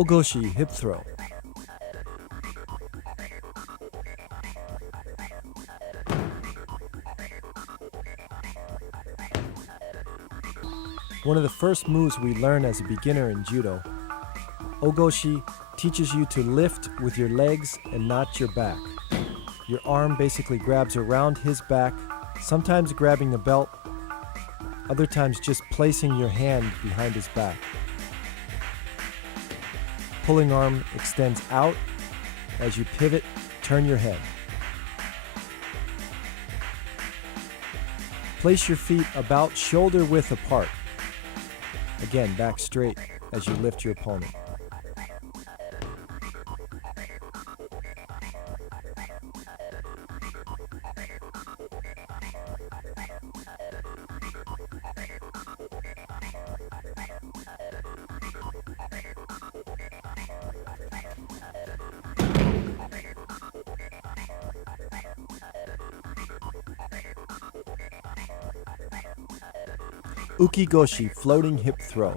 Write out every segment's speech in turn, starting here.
Ogoshi hip throw. One of the first moves we learn as a beginner in Judo, Ogoshi teaches you to lift with your legs and not your back. Your arm basically grabs around his back, sometimes grabbing the belt, other times just placing your hand behind his back. Pulling arm extends out. As you pivot, turn your head. Place your feet about shoulder width apart. Again, back straight as you lift your opponent. Ukigoshi, floating hip throw.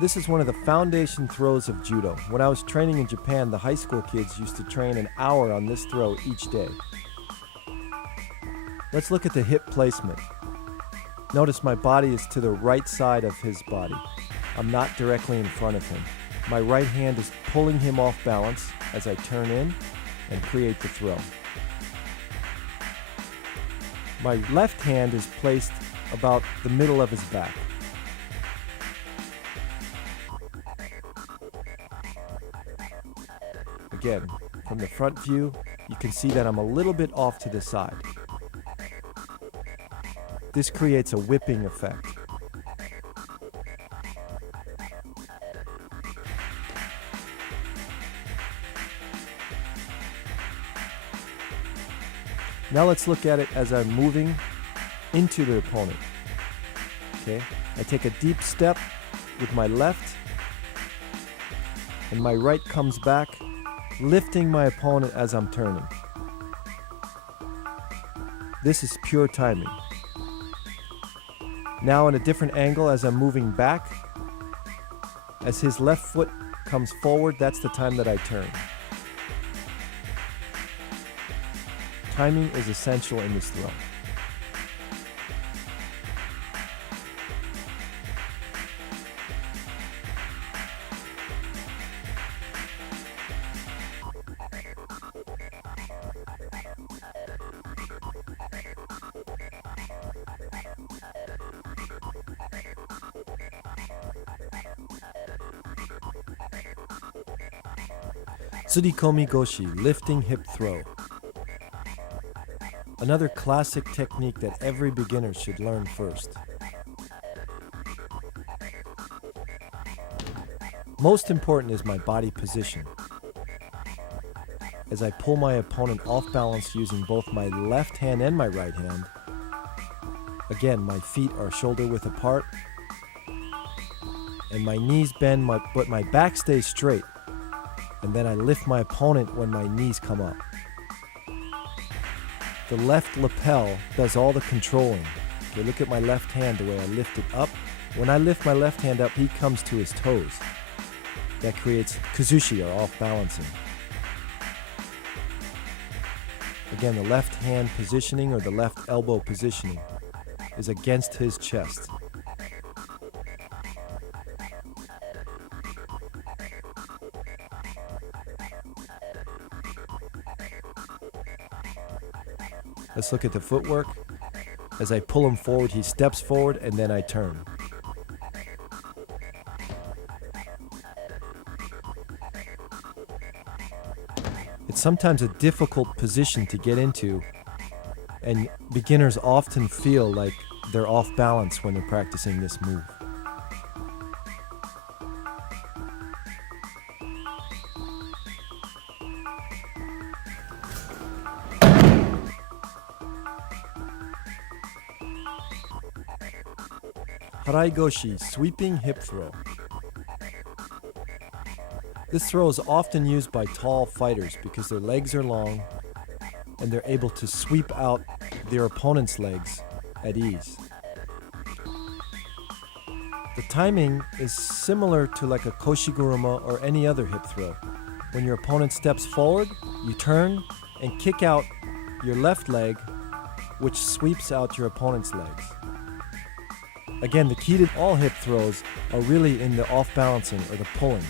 This is one of the foundation throws of Judo. When I was training in Japan, the high school kids used to train an hour on this throw each day. Let's look at the hip placement. Notice my body is to the right side of his body. I'm not directly in front of him. My right hand is pulling him off balance as I turn in and create the throw. My left hand is placed about the middle of his back. Again, from the front view, you can see that I'm a little bit off to the side. This creates a whipping effect. Now let's look at it as I'm moving into the opponent. Okay, I take a deep step with my left, and my right comes back, lifting my opponent as I'm turning. This is pure timing. Now in a different angle as I'm moving back, as his left foot comes forward, that's the time that I turn. Timing is essential in this throw. Tsurikomi goshi, lifting hip throw. Another classic technique that every beginner should learn first. Most important is my body position. As I pull my opponent off balance using both my left hand and my right hand, again, my feet are shoulder width apart, and my knees bend, but my back stays straight, and then I lift my opponent when my knees come up. The left lapel does all the controlling. Okay, look at my left hand, the way I lift it up. When I lift my left hand up, he comes to his toes. That creates kazushi, or off balancing. Again, the left hand positioning or the left elbow positioning is against his chest. Let's look at the footwork. As I pull him forward, he steps forward, and then I turn. It's sometimes a difficult position to get into, and beginners often feel like they're off balance when they're practicing this move. Haraigoshi, sweeping hip throw. This throw is often used by tall fighters because their legs are long and they're able to sweep out their opponent's legs at ease. The timing is similar to like a koshiguruma or any other hip throw. When your opponent steps forward, you turn and kick out your left leg, which sweeps out your opponent's legs. Again, the key to all hip throws are really in the off-balancing or the pulling.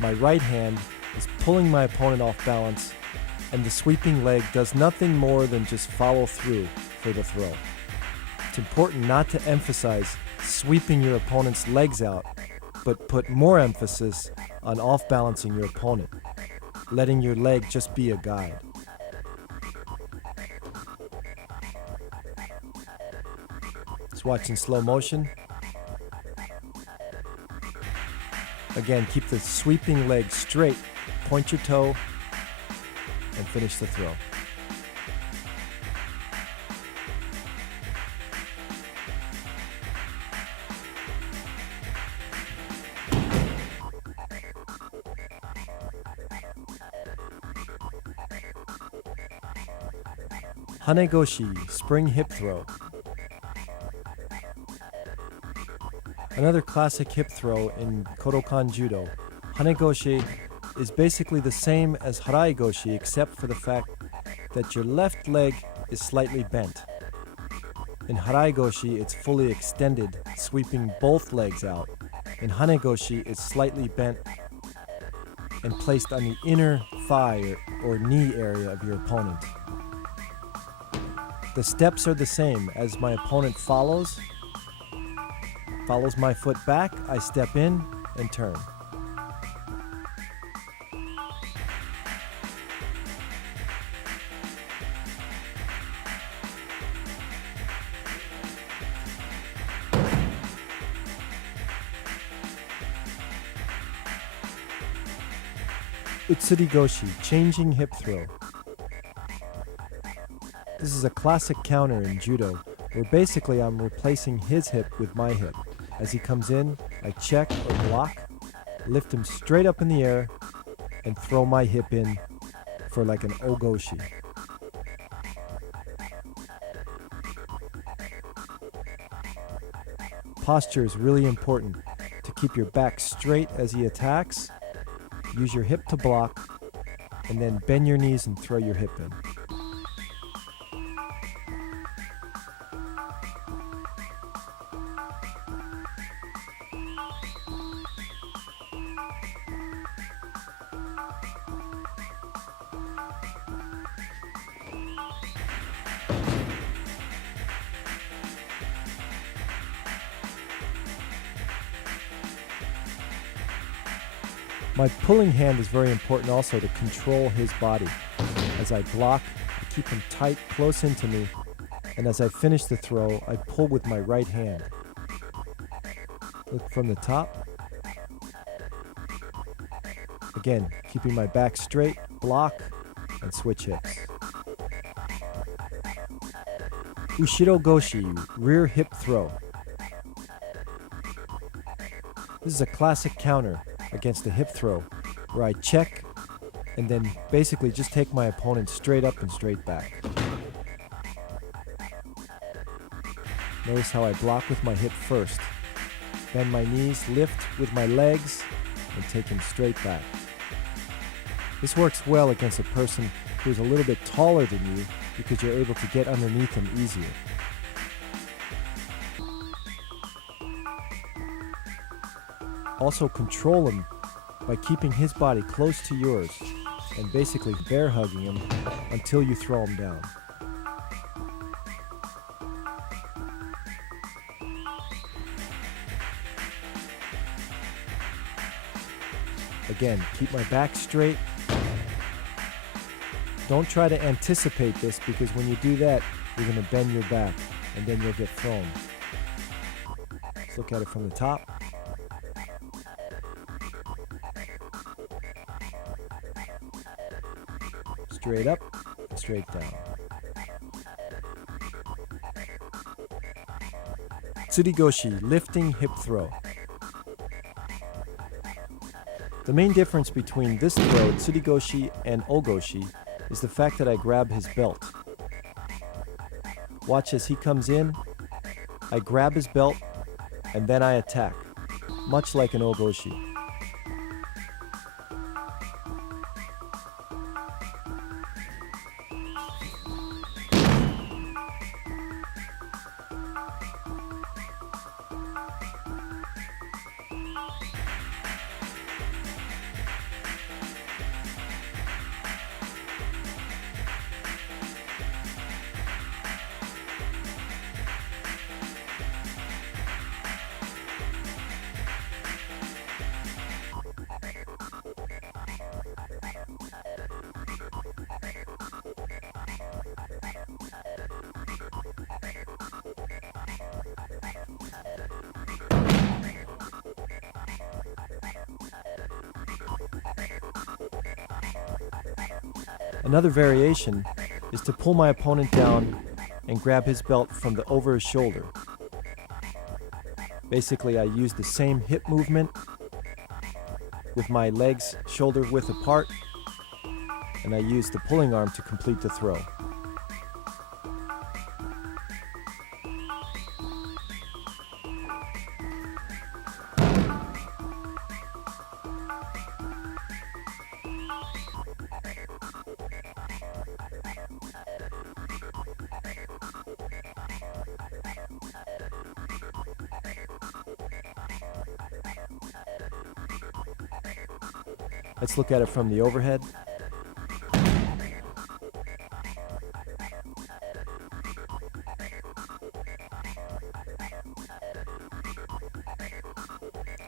My right hand is pulling my opponent off balance, and the sweeping leg does nothing more than just follow through for the throw. It's important not to emphasize sweeping your opponent's legs out, but put more emphasis on off-balancing your opponent, letting your leg just be a guide. Let's watch in slow motion. Again, keep the sweeping leg straight, point your toe, and finish the throw. Hanegoshi, spring hip throw. Another classic hip throw in Kodokan Judo. Hanegoshi is basically the same as Haraigoshi except for the fact that your left leg is slightly bent. In Haraigoshi, it's fully extended, sweeping both legs out. In Hanegoshi, it's slightly bent and placed on the inner thigh or knee area of your opponent. The steps are the same. As my opponent follows my foot back, I step in and turn. Utsurigoshi, changing hip throw. This is a classic counter in judo, where basically I'm replacing his hip with my hip. As he comes in, I check or block, lift him straight up in the air, and throw my hip in for like an ogoshi. Posture is really important to keep your back straight as he attacks. Use your hip to block, and then bend your knees and throw your hip in. My pulling hand is very important also to control his body. As I block, I keep him tight, close into me, and as I finish the throw, I pull with my right hand. Look from the top. Again, keeping my back straight, block, and switch hips. Ushiro goshi, rear hip throw. This is a classic counter against the hip throw, where I check and then basically just take my opponent straight up and straight back. Notice how I block with my hip first, bend my knees, lift with my legs, and take him straight back. This works well against a person who's a little bit taller than you because you're able to get underneath them easier. Also control him by keeping his body close to yours and basically bear hugging him until you throw him down. Again, keep my back straight. Don't try to anticipate this because when you do that, you're going to bend your back and then you'll get thrown. Let's look at it from the top. Straight up, and straight down. Tsurigoshi, lifting hip throw. The main difference between this throw, tsurigoshi, and ogoshi is the fact that I grab his belt. Watch as he comes in, I grab his belt, and then I attack. much like an ogoshi. Another variation is to pull my opponent down and grab his belt from over his shoulder. Basically, I use the same hip movement with my legs shoulder width apart, and I use the pulling arm to complete the throw. Let's look at it from the overhead.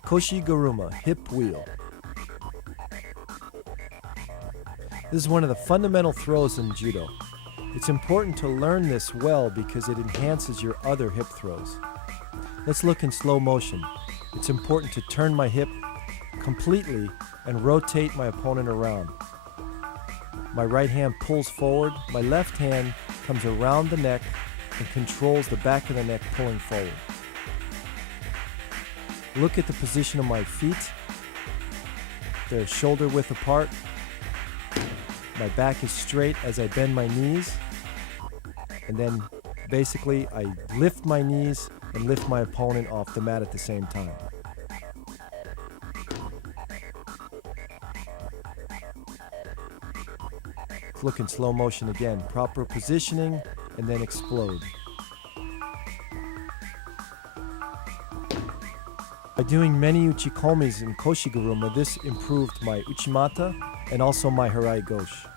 Koshi Garuma, hip wheel. This is one of the fundamental throws in judo. It's important to learn this well because it enhances your other hip throws. Let's look in slow motion. It's important to turn my hip completely and rotate my opponent around. My right hand pulls forward, my left hand comes around the neck and controls the back of the neck pulling forward. Look at the position of my feet. They're shoulder width apart. My back is straight as I bend my knees. And then basically I lift my knees and lift my opponent off the mat at the same time. Look in slow motion again. Proper positioning and then explode. By doing many uchikomis in Koshi-Garuma, this improved my uchimata and also my harai goshi.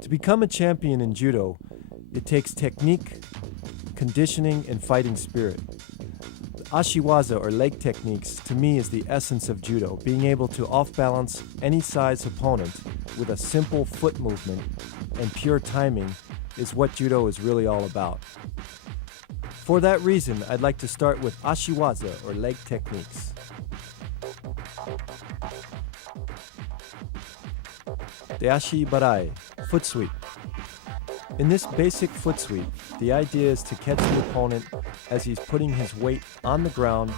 To become a champion in judo, it takes technique, conditioning, and fighting spirit. The ashiwaza, or leg techniques, to me is the essence of judo, being able to off-balance any size opponent with a simple foot movement and pure timing is what judo is really all about. For that reason, I'd like to start with ashiwaza, or leg techniques. Deashi barai, foot sweep. In this basic foot sweep, the idea is to catch the opponent as he's putting his weight on the ground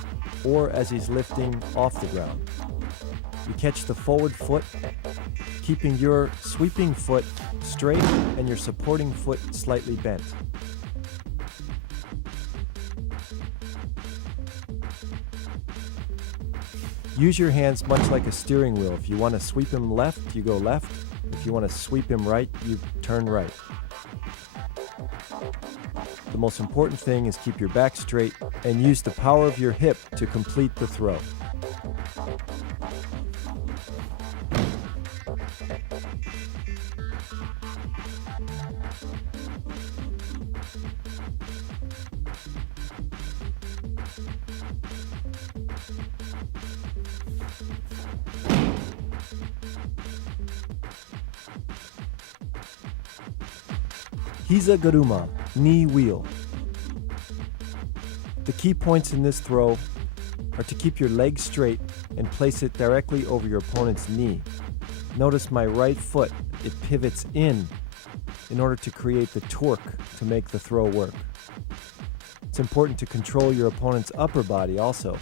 or as he's lifting off the ground. You catch the forward foot, keeping your sweeping foot straight and your supporting foot slightly bent. Use your hands much like a steering wheel. If you want to sweep him left, you go left. If you want to sweep him right, you turn right. The most important thing is keep your back straight and use the power of your hip to complete the throw. Hiza Garuma, knee wheel. The key points in this throw are to keep your leg straight and place it directly over your opponent's knee. Notice my right foot, it pivots in in order to create the torque to make the throw work. It's important to control your opponent's upper body also.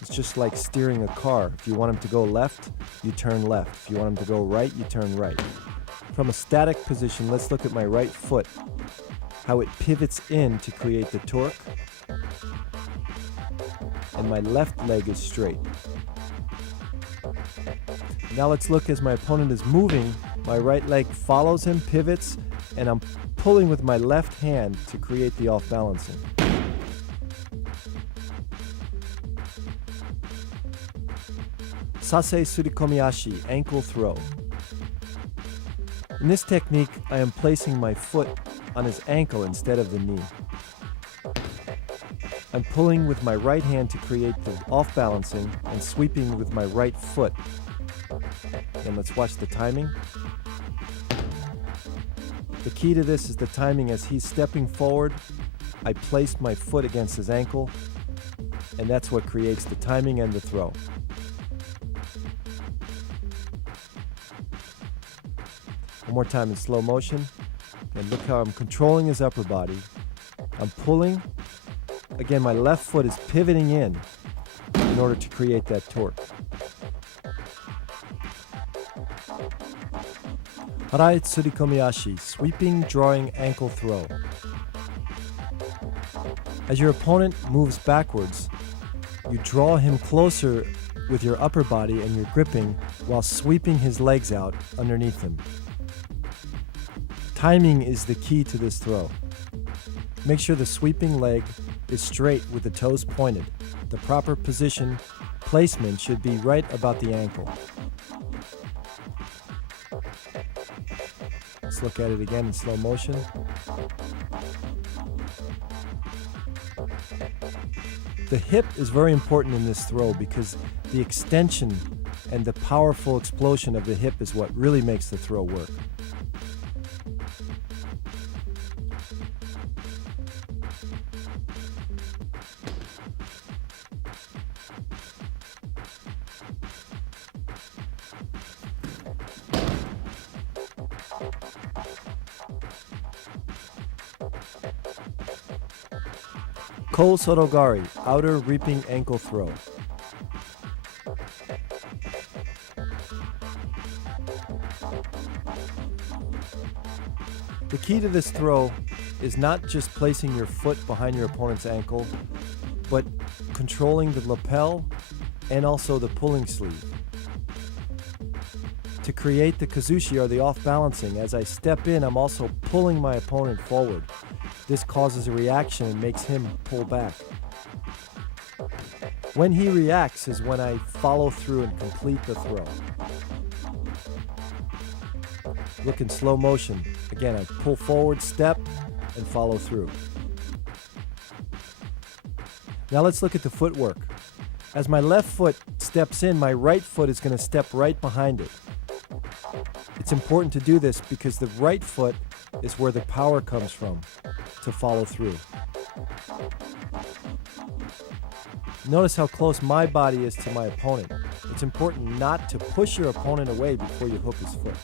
It's just like steering a car. If you want him to go left, you turn left. If you want him to go right, you turn right. From a static position, let's look at my right foot, how it pivots in to create the torque, and my left leg is straight. Now let's look as my opponent is moving, my right leg follows him, pivots, and I'm pulling with my left hand to create the off-balancing. Sase surikomiashi, ankle throw. In this technique, I am placing my foot on his ankle instead of the knee. I'm pulling with my right hand to create the off-balancing and sweeping with my right foot. And let's watch the timing. The key to this is the timing. As he's stepping forward, I place my foot against his ankle, and that's what creates the timing and the throw. One more time in slow motion. And look how I'm controlling his upper body. I'm pulling. Again, my left foot is pivoting in order to create that torque. Harai tsurikomiashi, sweeping, drawing ankle throw. As your opponent moves backwards, you draw him closer with your upper body and you're gripping while sweeping his legs out underneath him. Timing is the key to this throw. Make sure the sweeping leg is straight with the toes pointed. The proper position placement should be right about the ankle. Let's look at it again in slow motion. The hip is very important in this throw because the extension and the powerful explosion of the hip is what really makes the throw work. Ko Sorogari, outer reaping ankle throw. The key to this throw is not just placing your foot behind your opponent's ankle, but controlling the lapel and also the pulling sleeve. To create the kazushi or the off-balancing, as I step in, I'm also pulling my opponent forward. This causes a reaction and makes him pull back. When he reacts is when I follow through and complete the throw. Look in slow motion. Again, I pull forward, step, and follow through. Now let's look at the footwork. As my left foot steps in, my right foot is going to step right behind it. It's important to do this because the right foot is where the power comes from to follow through. Notice how close my body is to my opponent. It's important not to push your opponent away before you hook his foot.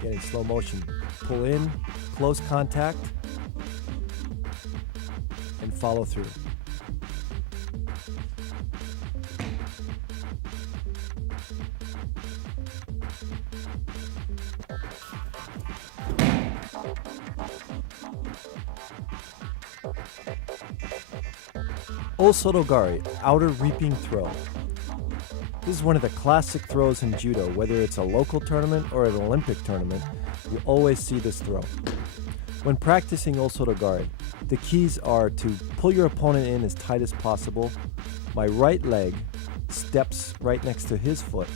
Again, in slow motion, pull in, close contact, and follow through. Osorogari, outer reaping throw. This is one of the classic throws in judo. Whether it's a local tournament or an Olympic tournament, you always see this throw. When practicing osorogari, the keys are to pull your opponent in as tight as possible. My right leg steps right next to his foot,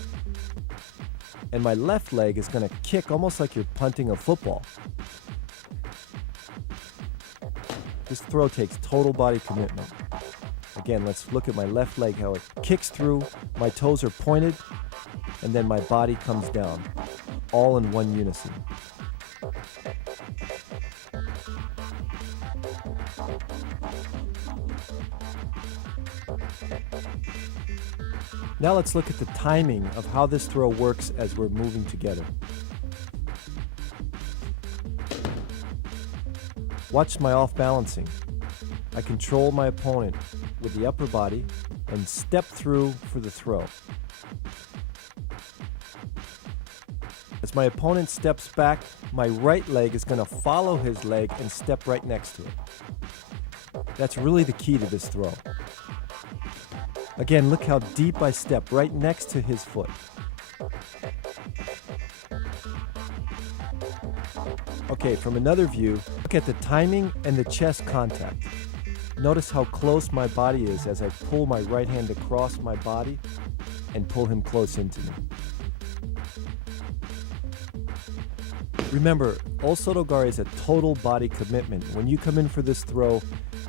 and my left leg is going to kick almost like you're punting a football. This throw takes total body commitment. Again, let's look at my left leg, how it kicks through, my toes are pointed, and then my body comes down, all in one unison. Now let's look at the timing of how this throw works as we're moving together. Watch my off-balancing. I control my opponent with the upper body and step through for the throw. As my opponent steps back, my right leg is going to follow his leg and step right next to it. That's really the key to this throw. Again, look how deep I step right next to his foot. Okay, from another view, look at the timing and the chest contact. Notice how close my body is as I pull my right hand across my body and pull him close into me. Remember, Osotogari is a total body commitment. When you come in for this throw,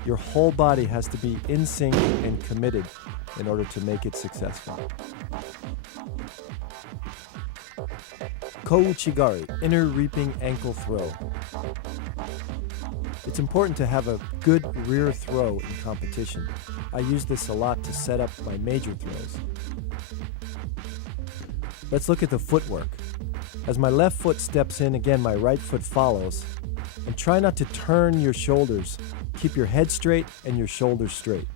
your whole body has to be in sync and committed in order to make it successful. Kouchigari, inner reaping ankle throw. It's important to have a good rear throw in competition. I use this a lot to set up my major throws. Let's look at the footwork. As my left foot steps in, again, my right foot follows. And try not to turn your shoulders. Keep your head straight and your shoulders straight.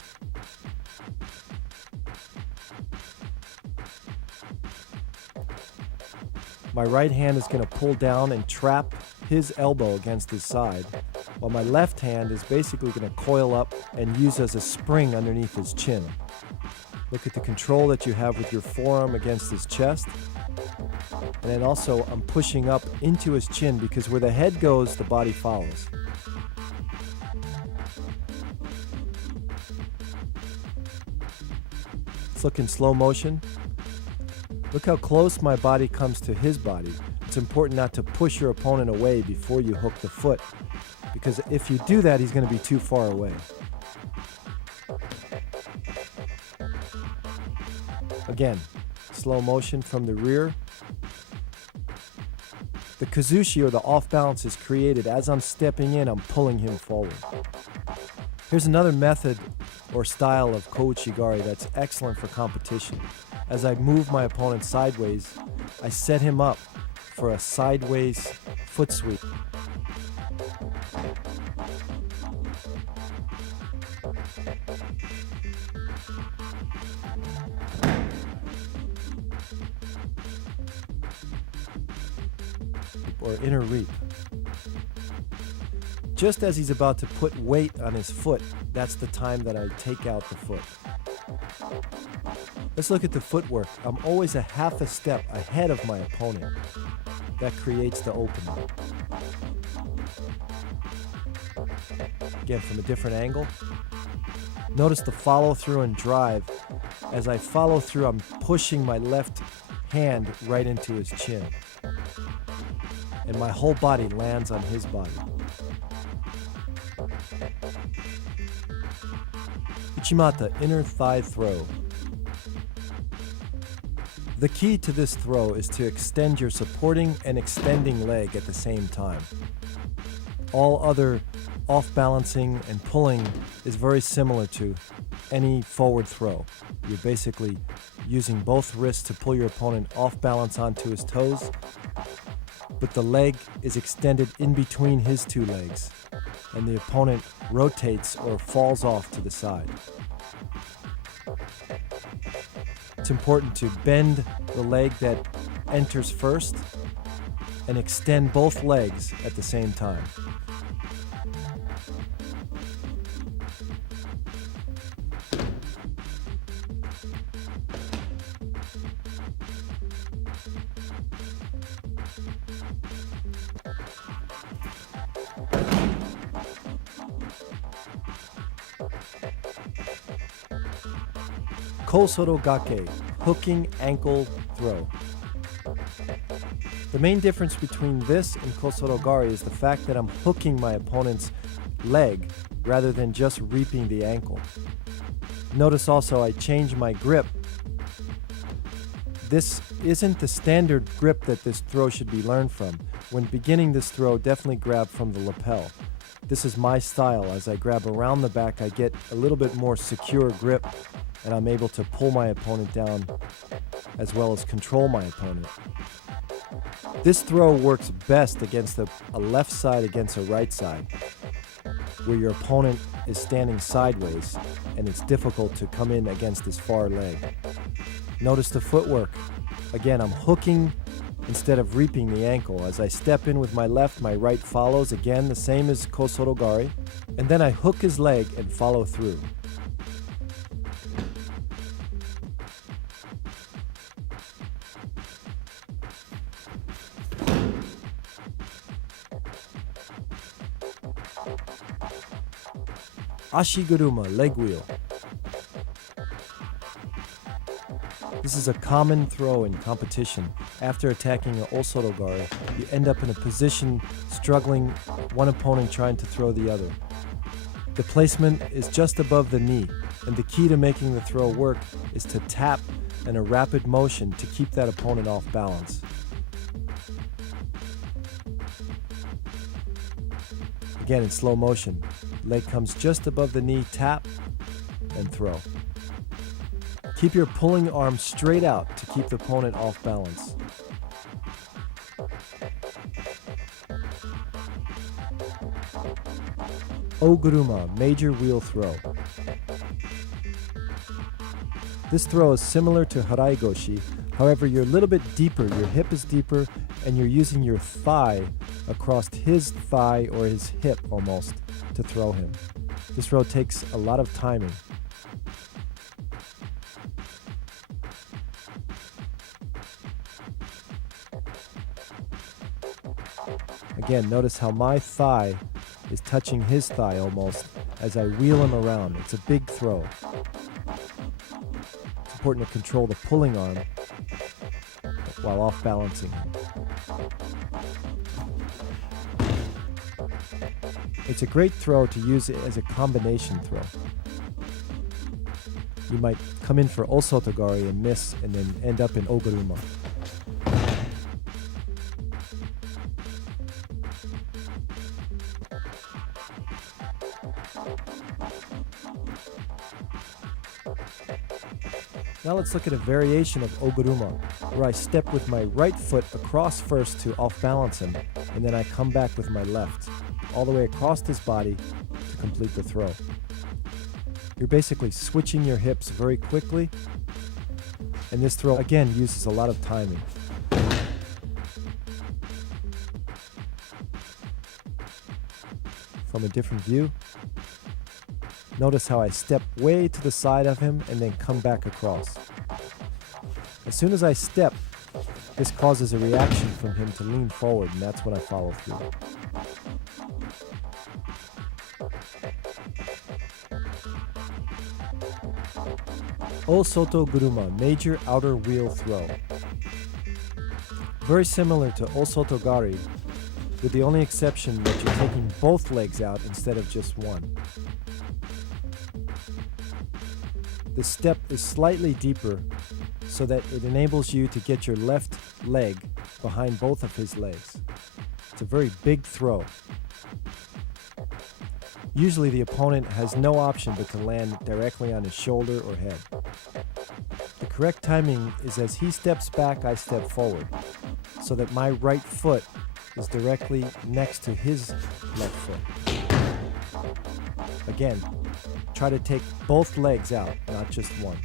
My right hand is going to pull down and trap his elbow against his side, while my left hand is basically going to coil up and use as a spring underneath his chin. Look at the control that you have with your forearm against his chest. And then also I'm pushing up into his chin because where the head goes, the body follows. Let's look in slow motion. Look how close my body comes to his body. It's important not to push your opponent away before you hook the foot, because if you do that, he's going to be too far away. Again, slow motion from the rear. The kazushi, or the off balance, is created as I'm stepping in, I'm pulling him forward. Here's another method or style of kouchigari that's excellent for competition. As I move my opponent sideways, I set him up for a sideways foot sweep. Or inner reap. Just as he's about to put weight on his foot, that's the time that I take out the foot. Let's look at the footwork. I'm always a half a step ahead of my opponent. That creates the opening. Again, from a different angle. Notice the follow through and drive. As I follow through, I'm pushing my left hand right into his chin. And my whole body lands on his body. Uchimata, inner thigh throw. The key to this throw is to extend your supporting and extending leg at the same time. All other off-balancing and pulling is very similar to any forward throw. You're basically using both wrists to pull your opponent off balance onto his toes, but the leg is extended in between his two legs, and the opponent rotates or falls off to the side. It's important to bend the leg that enters first and extend both legs at the same time. Kosorogake, hooking ankle throw. The main difference between this and kosorogari is the fact that I'm hooking my opponent's leg rather than just reaping the ankle. Notice also I change my grip. This isn't the standard grip that this throw should be learned from. When beginning this throw, definitely grab from the lapel. This is my style. As I grab around the back, I get a little bit more secure grip, and I'm able to pull my opponent down as well as control my opponent. This throw works best against a left side against a right side. where your opponent is standing sideways and it's difficult to come in against this far leg. Notice the footwork. Again, I'm hooking instead of reaping the ankle. As I step in with my left, my right follows. Again, the same as Kosotogari. And then I hook his leg and follow through. Ashiguruma, leg wheel. This is a common throw in competition. After attacking an Osotogari, you end up in a position struggling, one opponent trying to throw the other. The placement is just above the knee, and the key to making the throw work is to tap in a rapid motion to keep that opponent off balance. Again, in slow motion, leg comes just above the knee, tap, and throw. Keep your pulling arm straight out to keep the opponent off balance. Oguruma, major wheel throw. This throw is similar to Haraigoshi, however you're a little bit deeper, your hip is deeper, and you're using your thigh across his thigh or his hip almost to throw him. This throw takes a lot of timing. Again, notice how my thigh is touching his thigh almost as I wheel him around. It's a big throw. It's important to control the pulling arm while off balancing him. It's a great throw to use it as a combination throw. You might come in for Osotogari and miss and then end up in Oguruma. Now let's look at a variation of Oguruma, where I step with my right foot across first to off-balance him, and then I come back with my left, all the way across his body to complete the throw. You're basically switching your hips very quickly, and this throw, again, uses a lot of timing. From a different view, notice how I step way to the side of him and then come back across. As soon as I step, this causes a reaction from him to lean forward, and that's when I follow through. Osotoguruma, major outer wheel throw. Very similar to Osotogari, with the only exception that you're taking both legs out instead of just one. The step is slightly deeper so that it enables you to get your left leg behind both of his legs. It's a very big throw. Usually the opponent has no option but to land directly on his shoulder or head. The correct timing is as he steps back, I step forward, so that my right foot is directly next to his left foot. Again, try to take both legs out, not just one.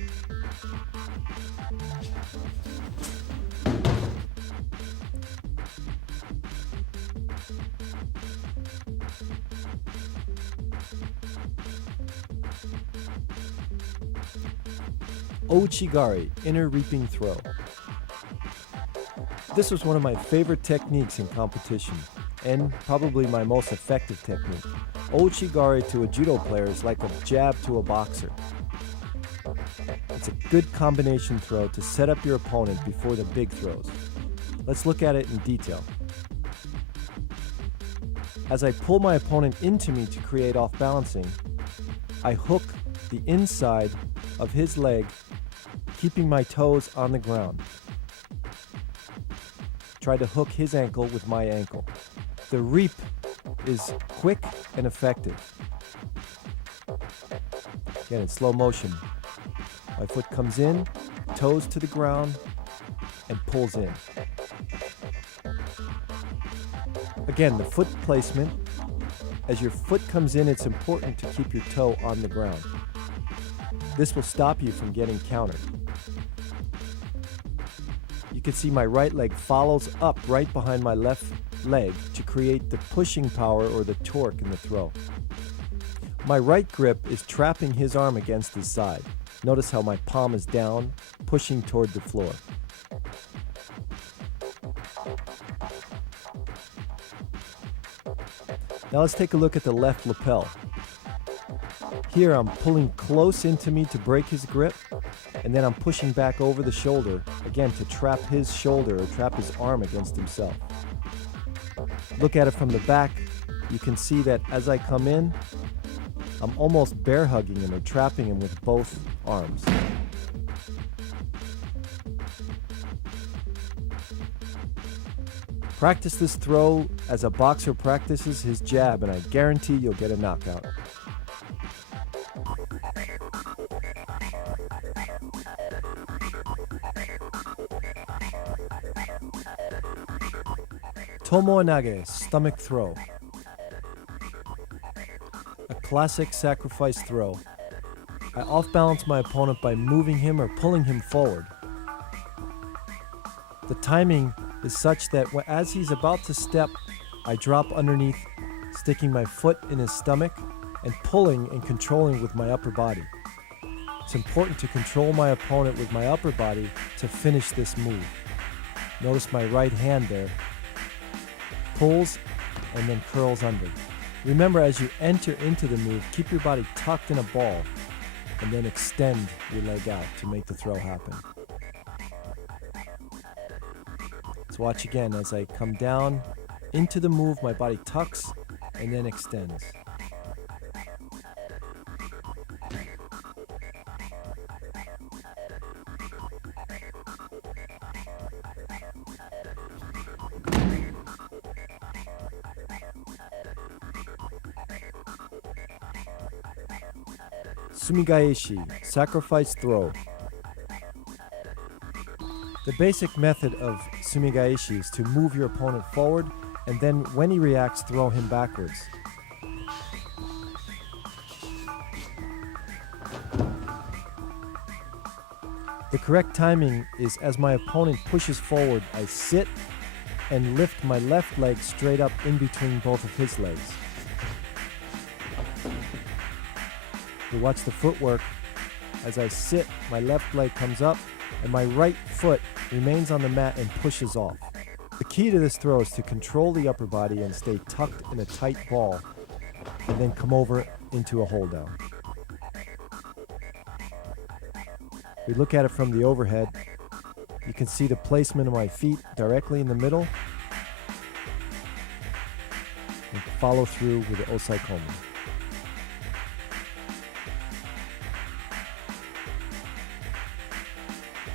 Ouchigari, inner reaping throw. This was one of my favorite techniques in competition, and probably my most effective technique. Ouchigari to a judo player is like a jab to a boxer. It's a good combination throw to set up your opponent before the big throws. Let's look at it in detail. As I pull my opponent into me to create off-balancing, I hook the inside of his leg, keeping my toes on the ground. Try to hook his ankle with my ankle. The reap is quick and effective. Again, in slow motion. My foot comes in, toes to the ground, and pulls in. Again, the foot placement As your foot comes in, it's important to keep your toe on the ground. This will stop you from getting countered. You can see my right leg follows up right behind my left leg to create the pushing power or the torque in the throw. My right grip is trapping his arm against his side. Notice how my palm is down, pushing toward the floor. Now let's take a look at the left lapel. Here I'm pulling close into me to break his grip, and then I'm pushing back over the shoulder, again to trap his shoulder or trap his arm against himself. Look at it from the back. You can see that as I come in, I'm almost bear hugging him or trapping him with both arms. Practice this throw as a boxer practices his jab, and I guarantee you'll get a knockout. Tomo Nage, stomach throw. A classic sacrifice throw. I off-balance my opponent by moving him or pulling him forward. The timing is such that as he's about to step, I drop underneath, sticking my foot in his stomach and pulling and controlling with my upper body. It's important to control my opponent with my upper body to finish this move. Notice my right hand there. Pulls and then curls under. Remember, as you enter into the move, keep your body tucked in a ball and then extend your leg out to make the throw happen. Let's watch again. As I come down into the move, my body tucks and then extends. Sumigaeshi, sacrifice throw. The basic method of sumigaeshi is to move your opponent forward and then when he reacts, throw him backwards. The correct timing is as my opponent pushes forward, I sit and lift my left leg straight up in between both of his legs. You watch the footwork. As I sit, my left leg comes up and my right foot remains on the mat and pushes off. The key to this throw is to control the upper body and stay tucked in a tight ball and then come over into a hold down. We look at it from the overhead. You can see the placement of my feet directly in the middle and follow through with the osai komi.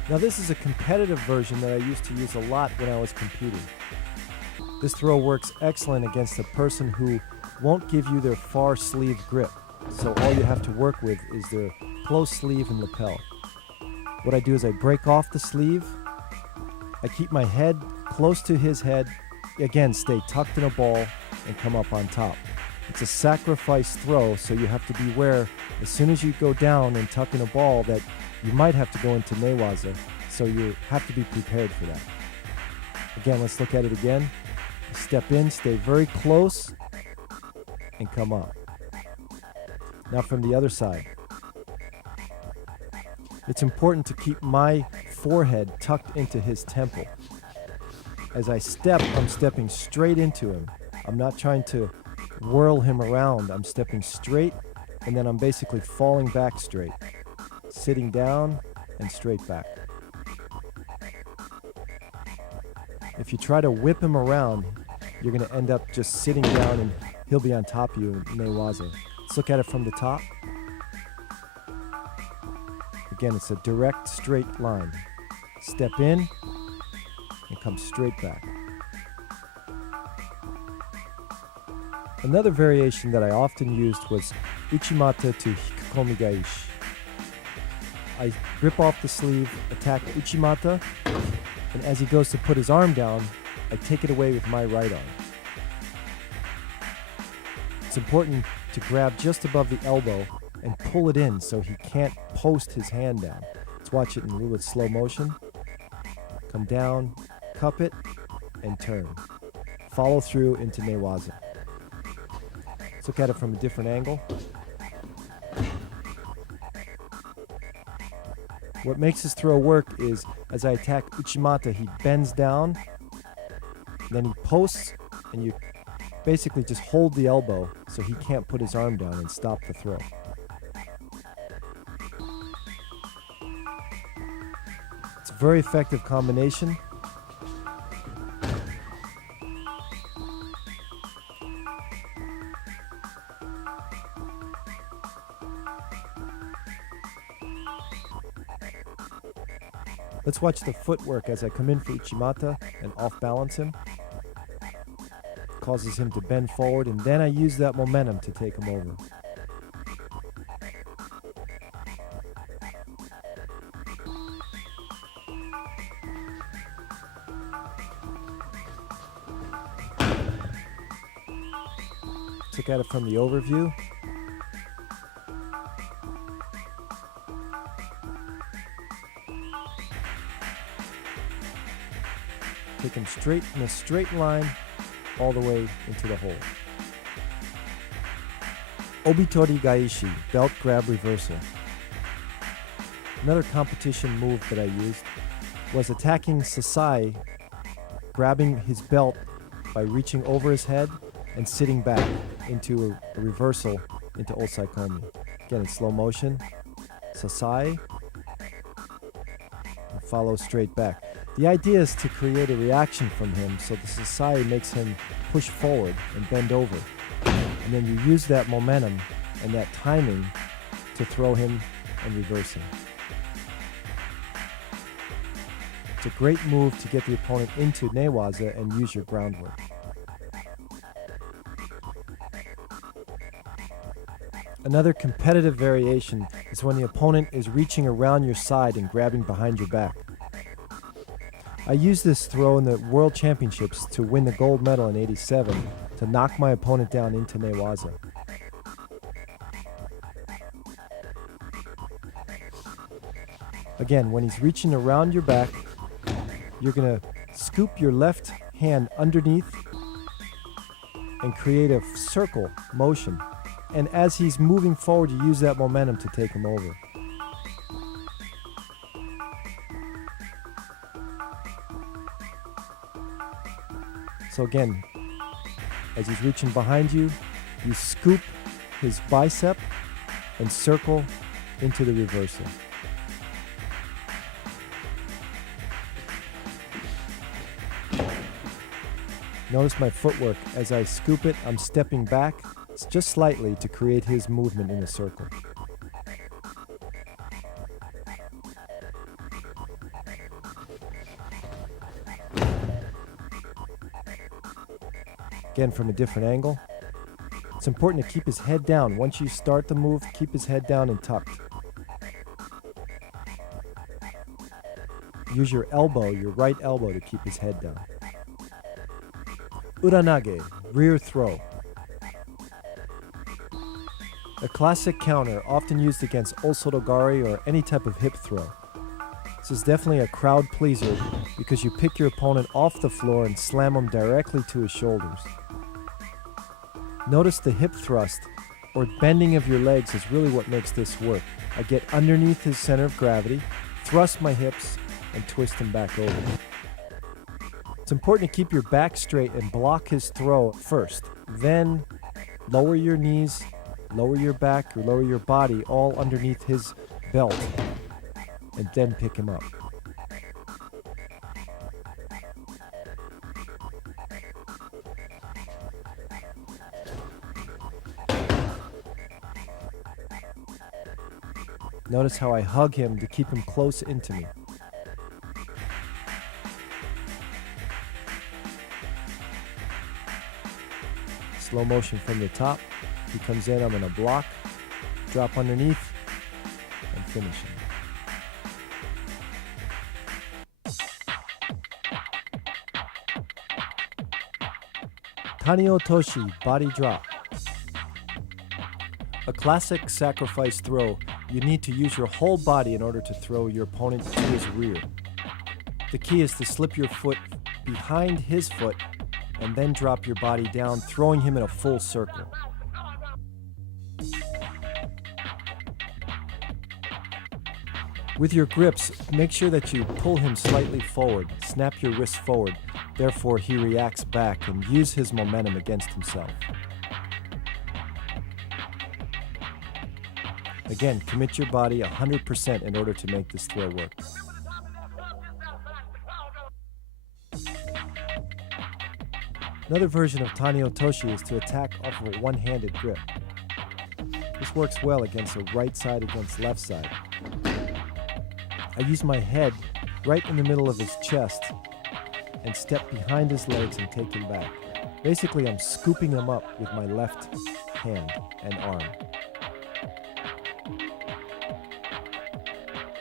Now this is a competitive version that I used to use a lot when I was competing. This throw works excellent against a person who won't give you their far sleeve grip, so all you have to work with is their close sleeve and lapel. What I do is I break off the sleeve, I keep my head close to his head, again stay tucked in a ball and come up on top. It's a sacrifice throw, so you have to beware as soon as you go down and tuck in a ball that you might have to go into newaza, so you have to be prepared for that. Again, let's look at it again. Step in, stay very close, and come up. Now from the other side. It's important to keep my forehead tucked into his temple. As I step, I'm stepping straight into him. I'm not trying to whirl him around. I'm stepping straight, and then I'm basically falling back straight. Sitting down and straight back. If you try to whip him around, you're going to end up just sitting down and he'll be on top of you in newaza. Let's look at it from the top. Again, it's a direct straight line. Step in and come straight back. Another variation that I often used was uchimata to hikukomigaishi. I rip off the sleeve, attack uchimata, and as he goes to put his arm down, I take it away with my right arm. It's important to grab just above the elbow and pull it in so he can't post his hand down. Let's watch it in a little bit slow motion. Come down, cup it, and turn. Follow through into newaza. Let's look at it from a different angle. What makes his throw work is, as I attack uchimata, he bends down, then he posts, and you basically just hold the elbow so he can't put his arm down and stop the throw. It's a very effective combination. Let's watch the footwork as I come in for uchimata and off-balance him. Causes him to bend forward, and then I use that momentum to take him over. Let's look at it from the overview. Take him straight in a straight line all the way into the hole. Obitori Gaishi, belt grab reversal. Another competition move that I used was attacking Sasai, grabbing his belt by reaching over his head and sitting back into a reversal into Osaikomi. Again, in slow motion. Sasai, and follow straight back. The idea is to create a reaction from him so the Sasai makes him push forward and bend over. And then you use that momentum and that timing to throw him and reverse him. It's a great move to get the opponent into newaza and use your groundwork. Another competitive variation is when the opponent is reaching around your side and grabbing behind your back. I used this throw in the World Championships to win the gold medal in '87 to knock my opponent down into newaza. Again, when he's reaching around your back, you're going to scoop your left hand underneath and create a circle motion. And as he's moving forward, you use that momentum to take him over. So again, as he's reaching behind you, you scoop his bicep and circle into the reversal. Notice my footwork. As I scoop it, I'm stepping back just slightly to create his movement in a circle. Again, from a different angle. It's important to keep his head down. Once you start the move, keep his head down and tucked. Use your elbow, your right elbow, to keep his head down. Uranage, rear throw. A classic counter often used against osotogari or any type of hip throw. This is definitely a crowd pleaser because you pick your opponent off the floor and slam him directly to his shoulders. Notice the hip thrust or bending of your legs is really what makes this work. I get underneath his center of gravity, thrust my hips, and twist him back over. It's important to keep your back straight and block his throw first. Then lower your knees, lower your back, or lower your body all underneath his belt, and then pick him up. Notice how I hug him to keep him close into me. Slow motion from the top. He comes in, I'm going to block, drop underneath, and finish him. Tani Otoshi, body drop. A classic sacrifice throw, you need to use your whole body in order to throw your opponent to his rear. The key is to slip your foot behind his foot and then drop your body down, throwing him in a full circle. With your grips, make sure that you pull him slightly forward, snap your wrist forward, therefore he reacts back and use his momentum against himself. Again, commit your body 100% in order to make this throw work. Another version of Tani Otoshi is to attack off of a one-handed grip. This works well against a right side against left side. I use my head right in the middle of his chest and step behind his legs and take him back. Basically, I'm scooping him up with my left hand and arm.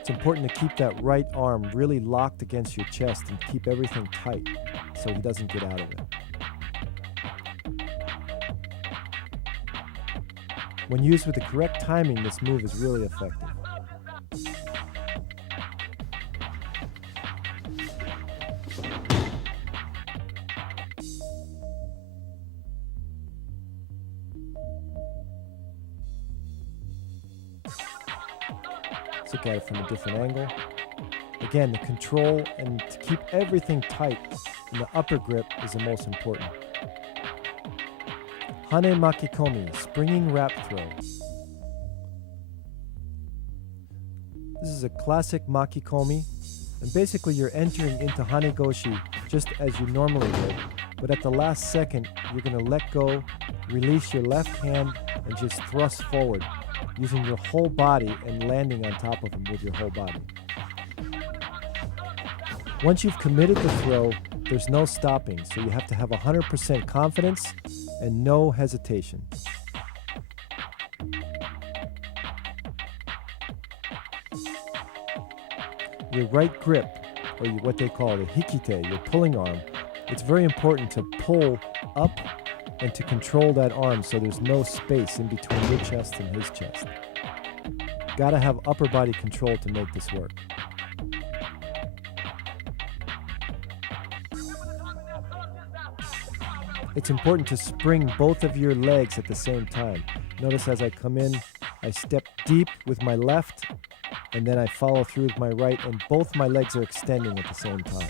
It's important to keep that right arm really locked against your chest and keep everything tight so he doesn't get out of it. When used with the correct timing, this move is really effective. Let's look at it from a different angle. Again, the control and to keep everything tight in the upper grip is the most important. Hane Makikomi, springing wrap throw. This is a classic Makikomi, and basically you're entering into Hanegoshi just as you normally would, but at the last second, you're going to let go, release your left hand, and just thrust forward, using your whole body and landing on top of him with your whole body. Once you've committed the throw, there's no stopping, so you have to have 100% confidence and no hesitation. Your right grip, or what they call the hikite, your pulling arm, it's very important to pull up and to control that arm so there's no space in between your chest and his chest. Gotta have upper body control to make this work. It's important to spring both of your legs at the same time. Notice as I come in, I step deep with my left, and then I follow through with my right, and both my legs are extending at the same time.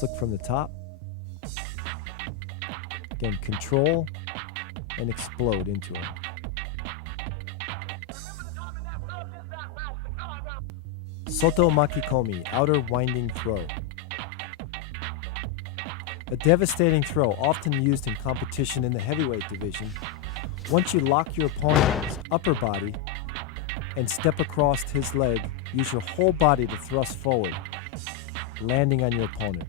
Let's look from the top. Again, control and explode into it. Soto Makikomi, outer winding throw. A devastating throw, often used in competition in the heavyweight division. Once you lock your opponent's upper body and step across his leg, use your whole body to thrust forward, landing on your opponent.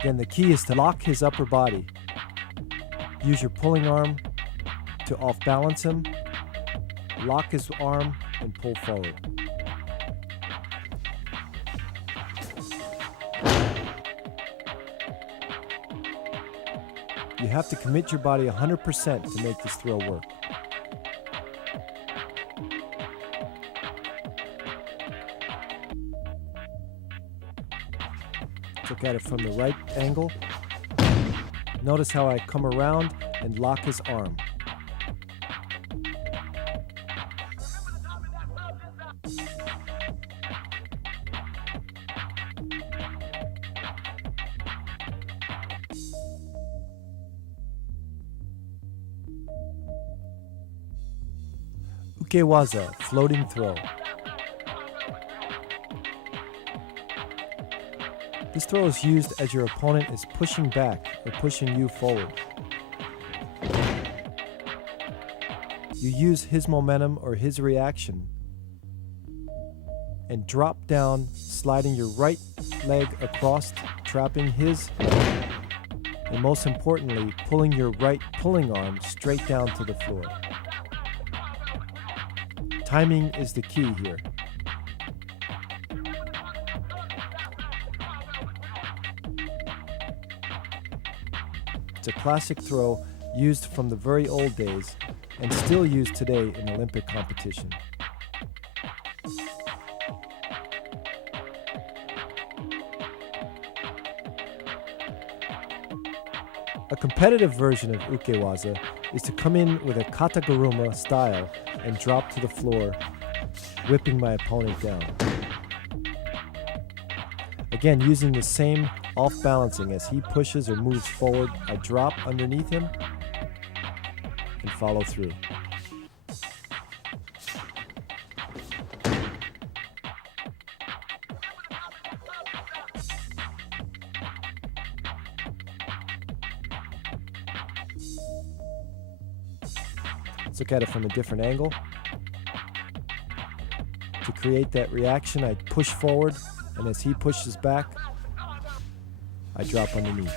Again, the key is to lock his upper body. Use your pulling arm to off-balance him, lock his arm, and pull forward. You have to commit your body 100% to make this throw work. Let's look at it from the right angle. Notice how I come around and lock his arm. Ukewaza, floating throw. This throw is used as your opponent is pushing back or pushing you forward. You use his momentum or his reaction and drop down, sliding your right leg across, trapping his leg, and most importantly, pulling your right pulling arm straight down to the floor. Timing is the key here. It's a classic throw used from the very old days and still used today in Olympic competition. A competitive version of ukewaza is to come in with a kataguruma style and drop to the floor, whipping my opponent down. Again, using the same off-balancing as he pushes or moves forward, I drop underneath him and follow through. Let's look at it from a different angle. To create that reaction, I push forward, and as he pushes back, I drop underneath.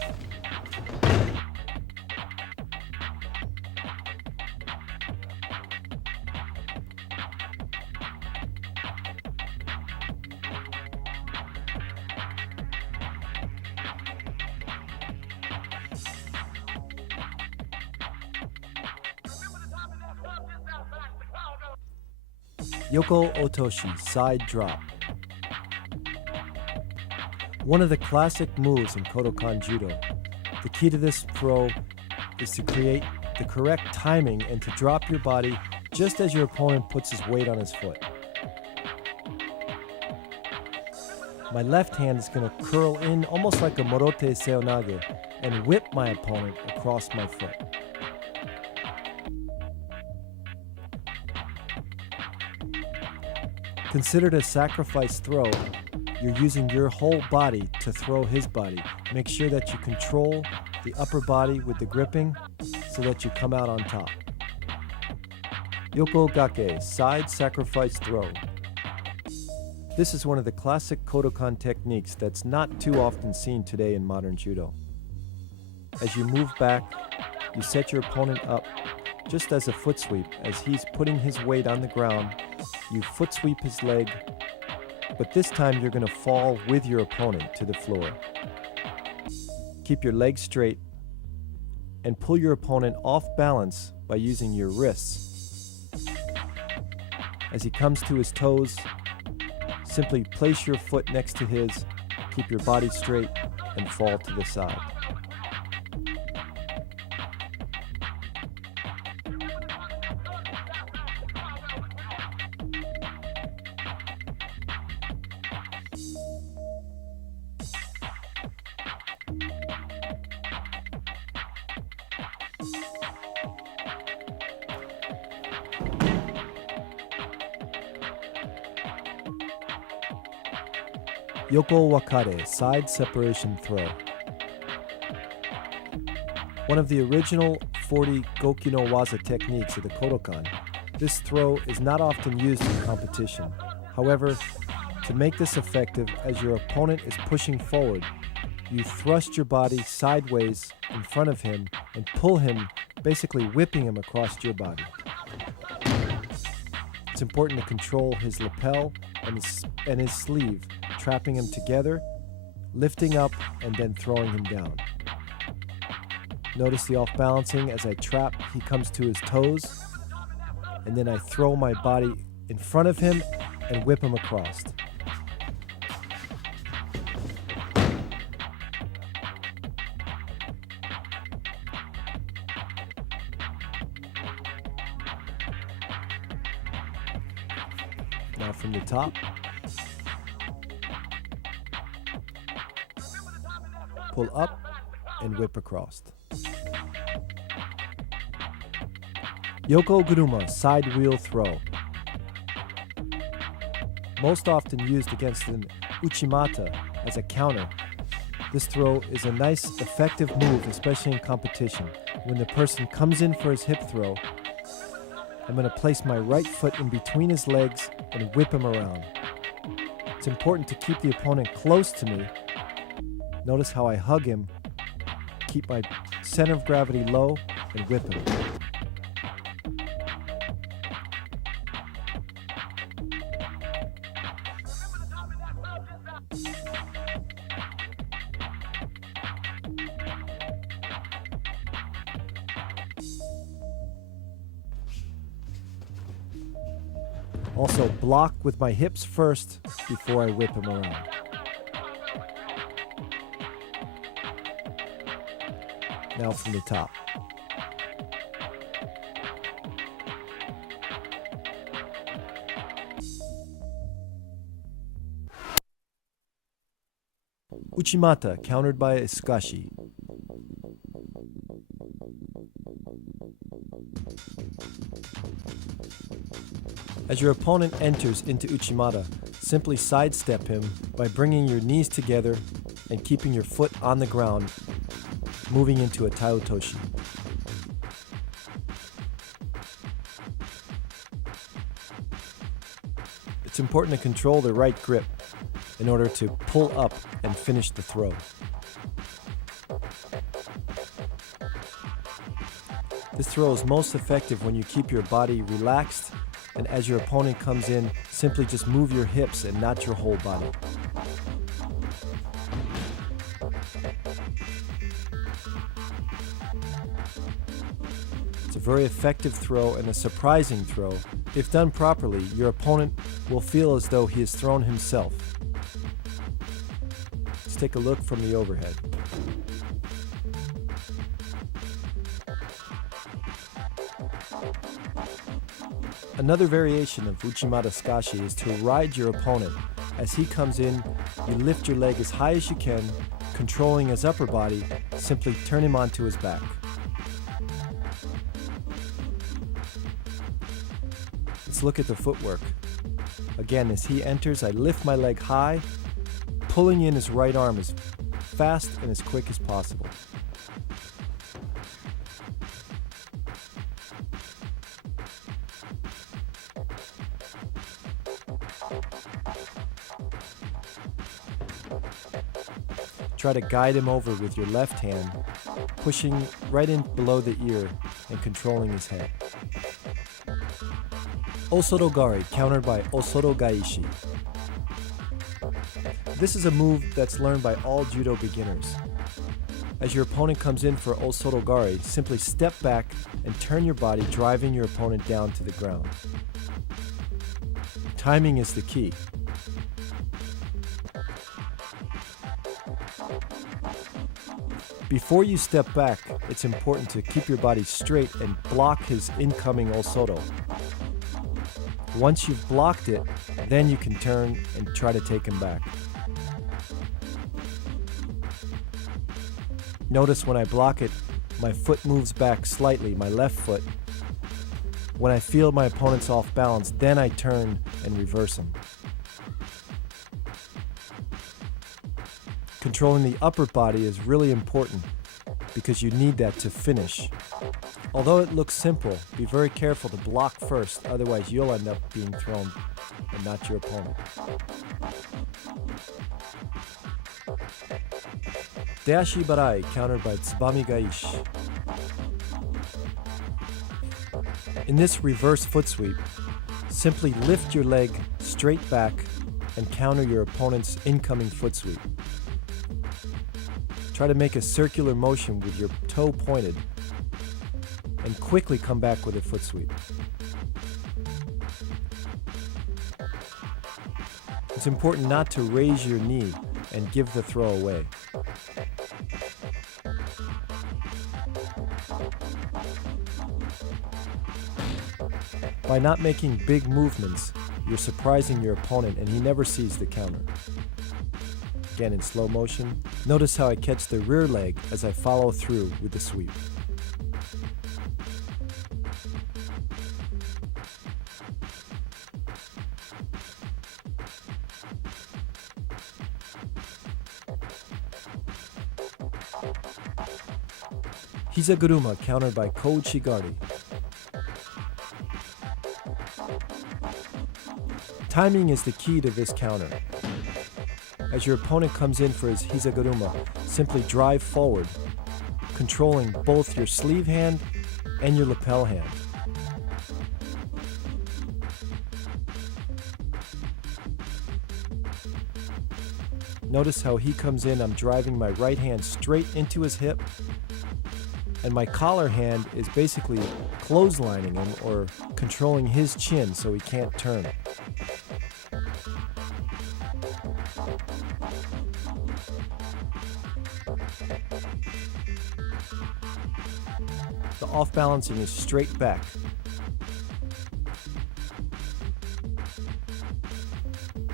Yoko Otoshi, side drop. One of the classic moves in Kodokan Judo. The key to this throw is to create the correct timing and to drop your body just as your opponent puts his weight on his foot. My left hand is going to curl in almost like a morote seonage and whip my opponent across my foot. Considered a sacrifice throw, you're using your whole body to throw his body. Make sure that you control the upper body with the gripping so that you come out on top. Yoko Gake, side sacrifice throw. This is one of the classic Kodokan techniques that's not too often seen today in modern judo. As you move back, you set your opponent up just as a foot sweep. As he's putting his weight on the ground, you foot sweep his leg, but this time you're going to fall with your opponent to the floor. Keep your legs straight and pull your opponent off balance by using your wrists. As he comes to his toes, simply place your foot next to his, keep your body straight, and fall to the side. Yoko Wakare, side separation throw. One of the original 40 Goki no Waza techniques of the Kodokan, this throw is not often used in competition. However, to make this effective, as your opponent is pushing forward, you thrust your body sideways in front of him and pull him, basically whipping him across your body. It's important to control his lapel and his sleeve, trapping him together, lifting up, and then throwing him down. Notice the off-balancing. As I trap, he comes to his toes, and then I throw my body in front of him and whip him across. Now from the top, pull up and whip across. Yoko Guruma, side wheel throw. Most often used against an uchimata as a counter, this throw is a nice, effective move, especially in competition. When the person comes in for his hip throw, I'm going to place my right foot in between his legs and whip him around. It's important to keep the opponent close to me. Notice how I hug him, keep my center of gravity low, and whip him. Also block with my hips first before I whip him around. Now from the top. Uchimata, countered by Iskashi. As your opponent enters into Uchimata, simply sidestep him by bringing your knees together and keeping your foot on the ground, moving into a Taiutoshi. It's important to control the right grip in order to pull up and finish the throw. This throw is most effective when you keep your body relaxed, and as your opponent comes in, simply just move your hips and not your whole body. It's a very effective throw and a surprising throw. If done properly, your opponent will feel as though he has thrown himself. Let's take a look from the overhead. Another variation of Uchimata Skashi is to ride your opponent. As he comes in, you lift your leg as high as you can, controlling his upper body, simply turn him onto his back. Let's look at the footwork. Again, as he enters, I lift my leg high, pulling in his right arm as fast and as quick as possible. Try to guide him over with your left hand, pushing right in below the ear and controlling his head. Osotogari, countered by Osotogaishi. This is a move that's learned by all judo beginners. As your opponent comes in for Osotogari, simply step back and turn your body, driving your opponent down to the ground. Timing is the key. Before you step back, it's important to keep your body straight and block his incoming Osoto. Once you've blocked it, then you can turn and try to take him back. Notice when I block it, my foot moves back slightly, my left foot. When I feel my opponent's off balance, then I turn and reverse him. Controlling the upper body is really important because you need that to finish. Although it looks simple, be very careful to block first, otherwise you'll end up being thrown and not your opponent. Deashi Barai, countered by Tsubami Gaishi. In this reverse foot sweep, simply lift your leg straight back and counter your opponent's incoming foot sweep. Try to make a circular motion with your toe pointed and quickly come back with a foot sweep. It's important not to raise your knee and give the throw away. By not making big movements, you're surprising your opponent and he never sees the counter. Again in slow motion, notice how I catch the rear leg as I follow through with the sweep. Hizaguruma, countered by Kouchigari. Timing is the key to this counter. As your opponent comes in for his Hizaguruma, simply drive forward, controlling both your sleeve hand and your lapel hand. Notice how he comes in, I'm driving my right hand straight into his hip. And my collar hand is basically clotheslining him or controlling his chin so he can't turn. The off balancing is straight back.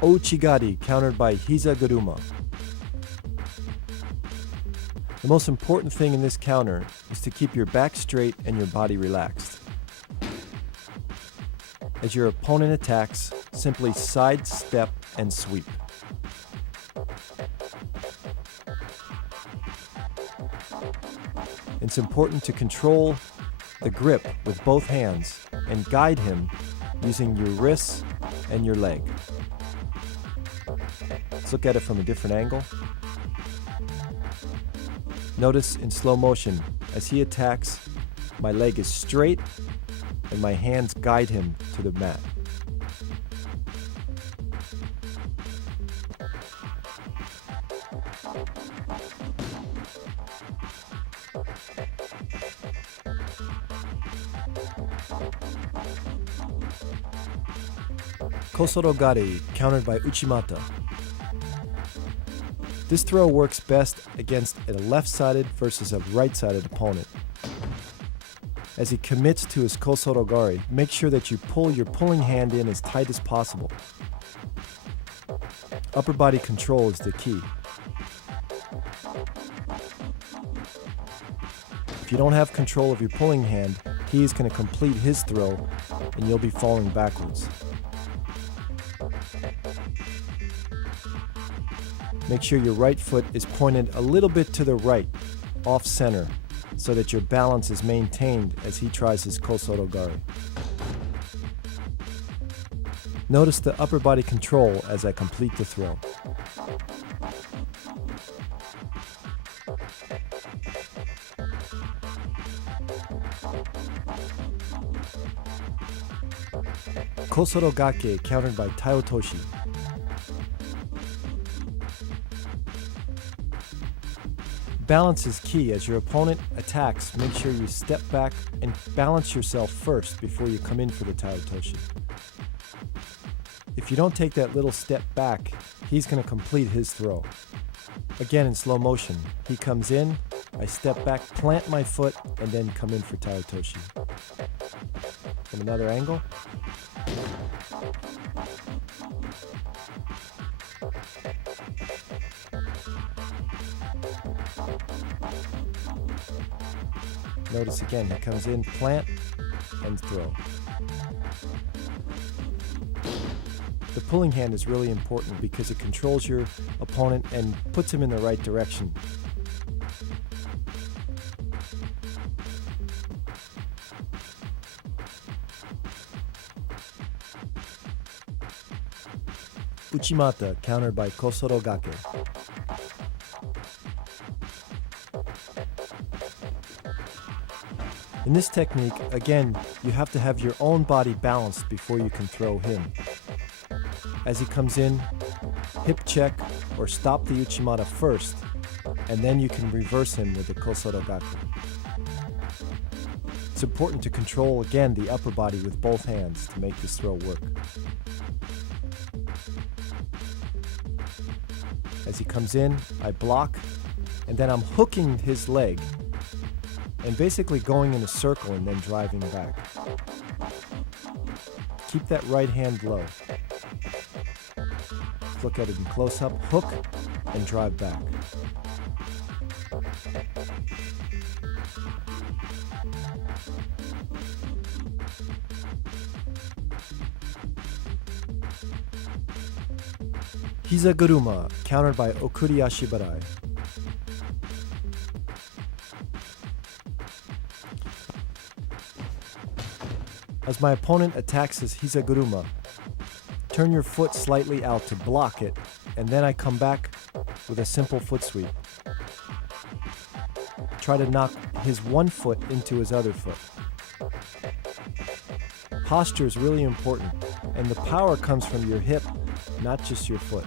Ouchigari, countered by Hizaguruma. The most important thing in this counter is to keep your back straight and your body relaxed. As your opponent attacks, simply sidestep and sweep. It's important to control the grip with both hands and guide him using your wrists and your leg. Let's look at it from a different angle. Notice in slow motion, as he attacks, my leg is straight and my hands guide him to the mat. Kosorogari, countered by Uchimata. This throw works best against a left-sided versus a right-sided opponent. As he commits to his kosorogari, make sure that you pull your pulling hand in as tight as possible. Upper body control is the key. If you don't have control of your pulling hand, he is going to complete his throw and you'll be falling backwards. Make sure your right foot is pointed a little bit to the right, off center, so that your balance is maintained as he tries his kosorogari. Notice the upper body control as I complete the throw. Kosorogake, countered by Taiotoshi. Balance is key. As your opponent attacks, make sure you step back and balance yourself first before you come in for the Taiotoshi. If you don't take that little step back, he's going to complete his throw. Again in slow motion, he comes in, I step back, plant my foot, and then come in for Taiotoshi. From another angle. Notice again, he comes in, plant, and throw. The pulling hand is really important because it controls your opponent and puts him in the right direction. Uchimata, countered by Kosorogake. In this technique, again, you have to have your own body balanced before you can throw him. As he comes in, hip check or stop the Uchimata first, and then you can reverse him with the Kosorogake. It's important to control, again, the upper body with both hands to make this throw work. As he comes in, I block, and then I'm hooking his leg and basically going in a circle and then driving back. Keep that right hand low. Let's look at it in close-up. Hook and drive back. Hizaguruma, countered by Okuri Ashibarai. As my opponent attacks his Hizaguruma, turn your foot slightly out to block it, and then I come back with a simple foot sweep. Try to knock his one foot into his other foot. Posture is really important, and the power comes from your hip, not just your foot.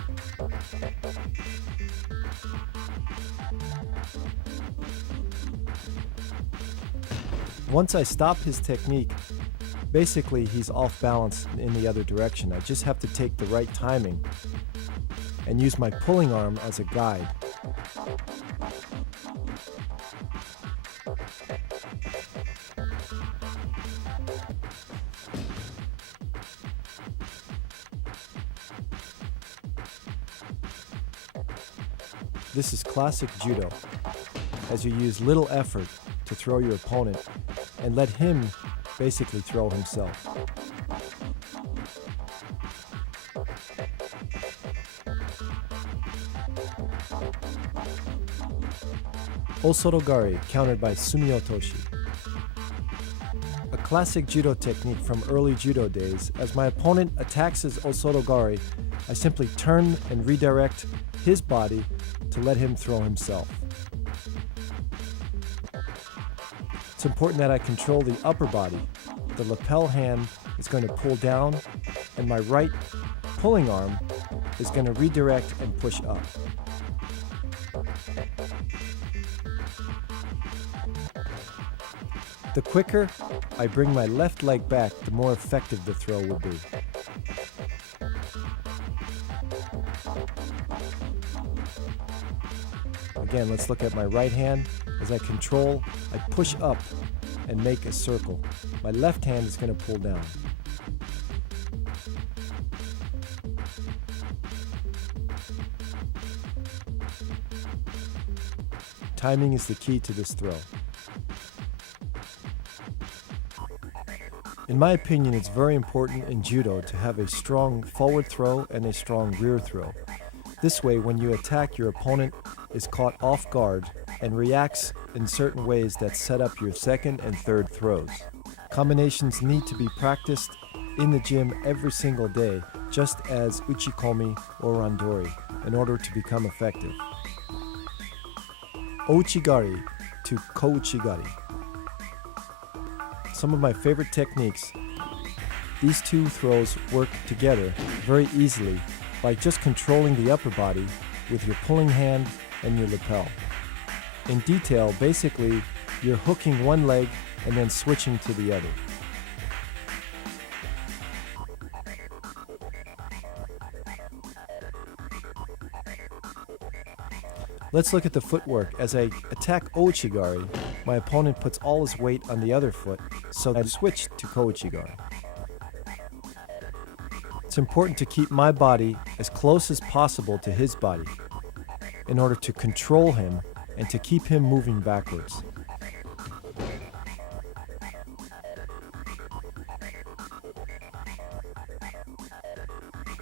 Once I stop his technique, basically he's off balance in the other direction. I just have to take the right timing and use my pulling arm as a guide. This is classic judo, as you use little effort to throw your opponent and let him basically throw himself. Osorogari, countered by sumiotoshi. A classic judo technique from early judo days. As my opponent attacks his osorogari, I simply turn and redirect his body to let him throw himself. It's important that I control the upper body. The lapel hand is going to pull down, and my right pulling arm is going to redirect and push up. The quicker I bring my left leg back, the more effective the throw will be. Again, let's look at my right hand. As I control, I push up and make a circle. My left hand is going to pull down. Timing is the key to this throw. In my opinion, it's very important in judo to have a strong forward throw and a strong rear throw. This way, when you attack, your opponent is caught off guard and reacts in certain ways that set up your second and third throws. Combinations need to be practiced in the gym every single day, just as uchikomi or randori, in order to become effective. Ouchigari to kouchigari. Some of my favorite techniques. These two throws work together very easily by just controlling the upper body with your pulling hand and your lapel. In detail, basically, you're hooking one leg and then switching to the other. Let's look at the footwork. As I attack ouchigari, my opponent puts all his weight on the other foot, so I switch to kouchigari. It's important to keep my body as close as possible to his body in order to control him and to keep him moving backwards.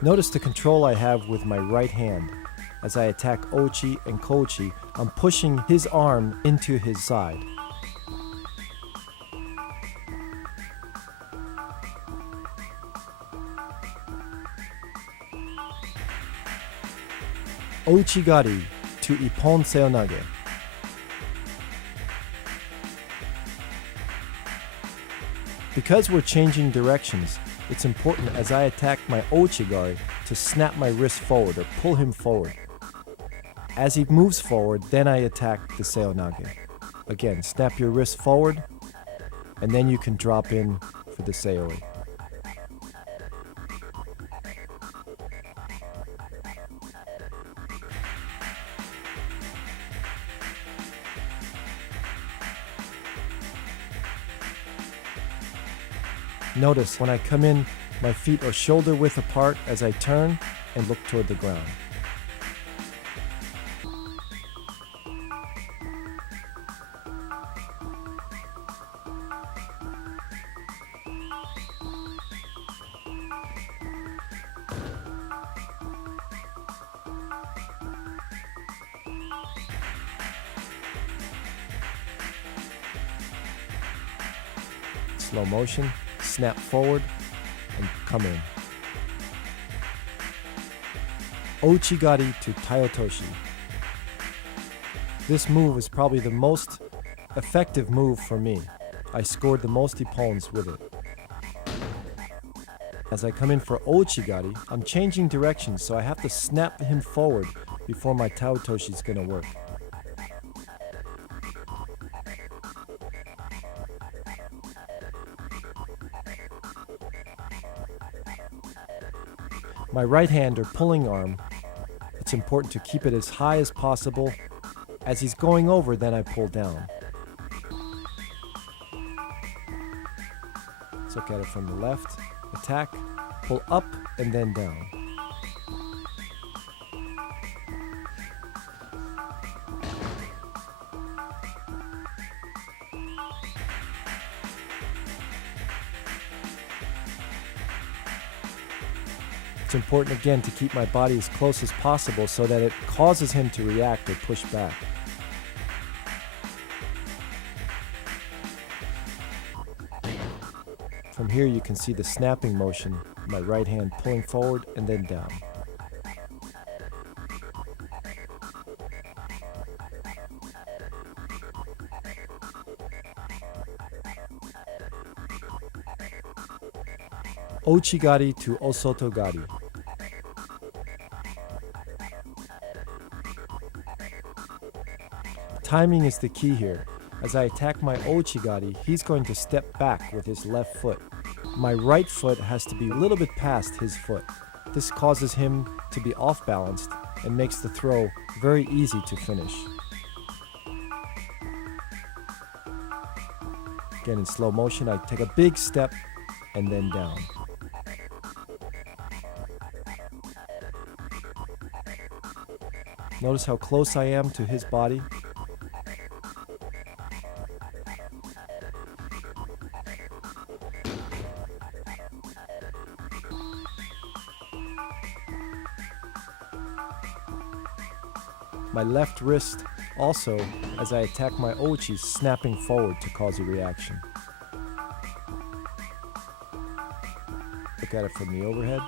Notice the control I have with my right hand. As I attack Ochi and Kochi, I'm pushing his arm into his side. Ouchigari to Ippon Seonage. Because we're changing directions, it's important as I attack my ouchigari to snap my wrist forward or pull him forward. As he moves forward, then I attack the seonage. Again, snap your wrist forward, and then you can drop in for the seoi. Notice when I come in, my feet are shoulder width apart as I turn and look toward the ground. Slow motion, snap forward, and come in. Ouchigari to Taiotoshi. This move is probably the most effective move for me. I scored the most ippons with it. As I come in for Ouchigari, I'm changing directions, so I have to snap him forward before my Taotoshi is going to work. My right hand or pulling arm, it's important to keep it as high as possible. As he's going over, then I pull down. Let's look at it from the left. Attack, pull up, and then down. It's important again to keep my body as close as possible so that it causes him to react or push back. From here you can see the snapping motion, my right hand pulling forward and then down. Ouchigari to Osotogari. Timing is the key here. As I attack my Ouchigari, he's going to step back with his left foot. My right foot has to be a little bit past his foot. This causes him to be off balanced and makes the throw very easy to finish. Again, in slow motion, I take a big step and then down. Notice how close I am to his body. My left wrist also, as I attack my Ouchi, snapping forward to cause a reaction. Look at it from the overhead.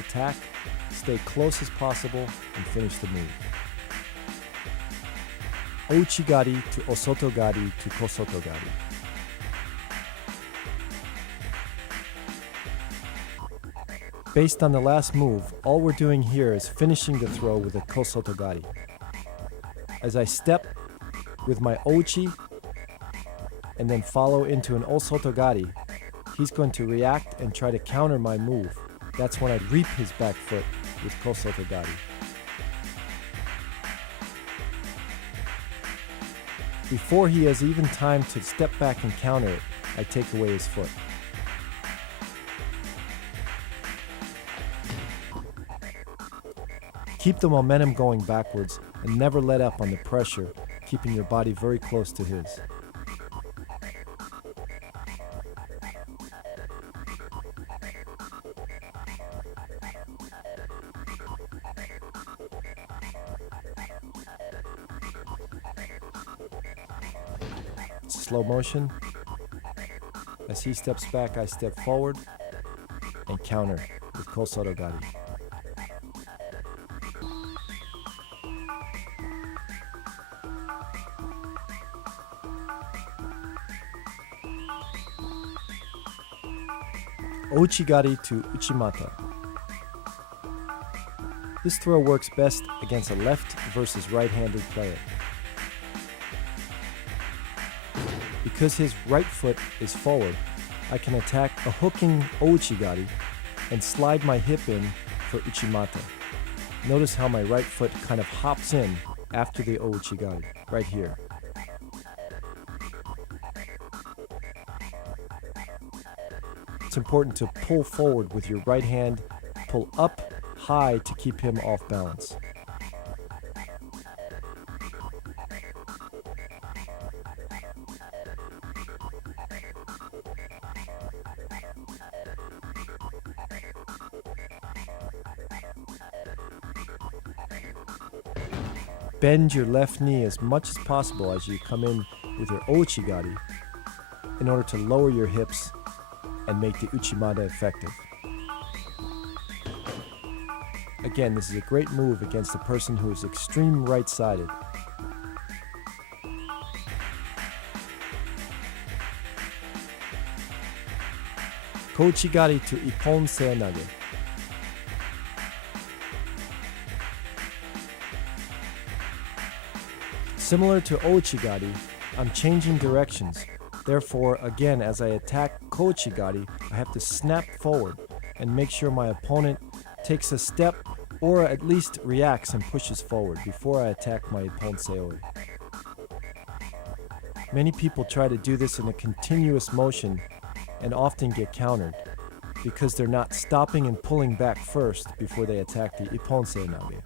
Attack, stay close as possible, and finish the move. Ouchigari to Osotogari to Kosotogari. Based on the last move, all we're doing here is finishing the throw with a Kosotogari. As I step with my Ouchi and then follow into an Osotogari, he's going to react and try to counter my move. That's when I'd reap his back foot with Kosotogari. Before he has even time to step back and counter it, I take away his foot. Keep the momentum going backwards and never let up on the pressure, keeping your body very close to his. Slow motion. As he steps back, I step forward and counter with Kosotogari. Ouchigari to Uchimata. This throw works best against a left versus right-handed player. Because his right foot is forward, I can attack a hooking Ouchigari and slide my hip in for Uchimata. Notice how my right foot kind of hops in after the Ouchigari, right here. It's important to pull forward with your right hand, pull up high to keep him off balance. Bend your left knee as much as possible as you come in with your Ouchigari in order to lower your hips and make the Uchimata effective. Again, this is a great move against a person who is extreme right-sided. Kouchigari to Ippon Seonage. Similar to ouchigari, I'm changing directions. Therefore, again, as I attack kouchigari, I have to snap forward and make sure my opponent takes a step or at least reacts and pushes forward before I attack my ponsei. Many people try to do this in a continuous motion and often get countered because they're not stopping and pulling back first before they attack the ipponsei nage.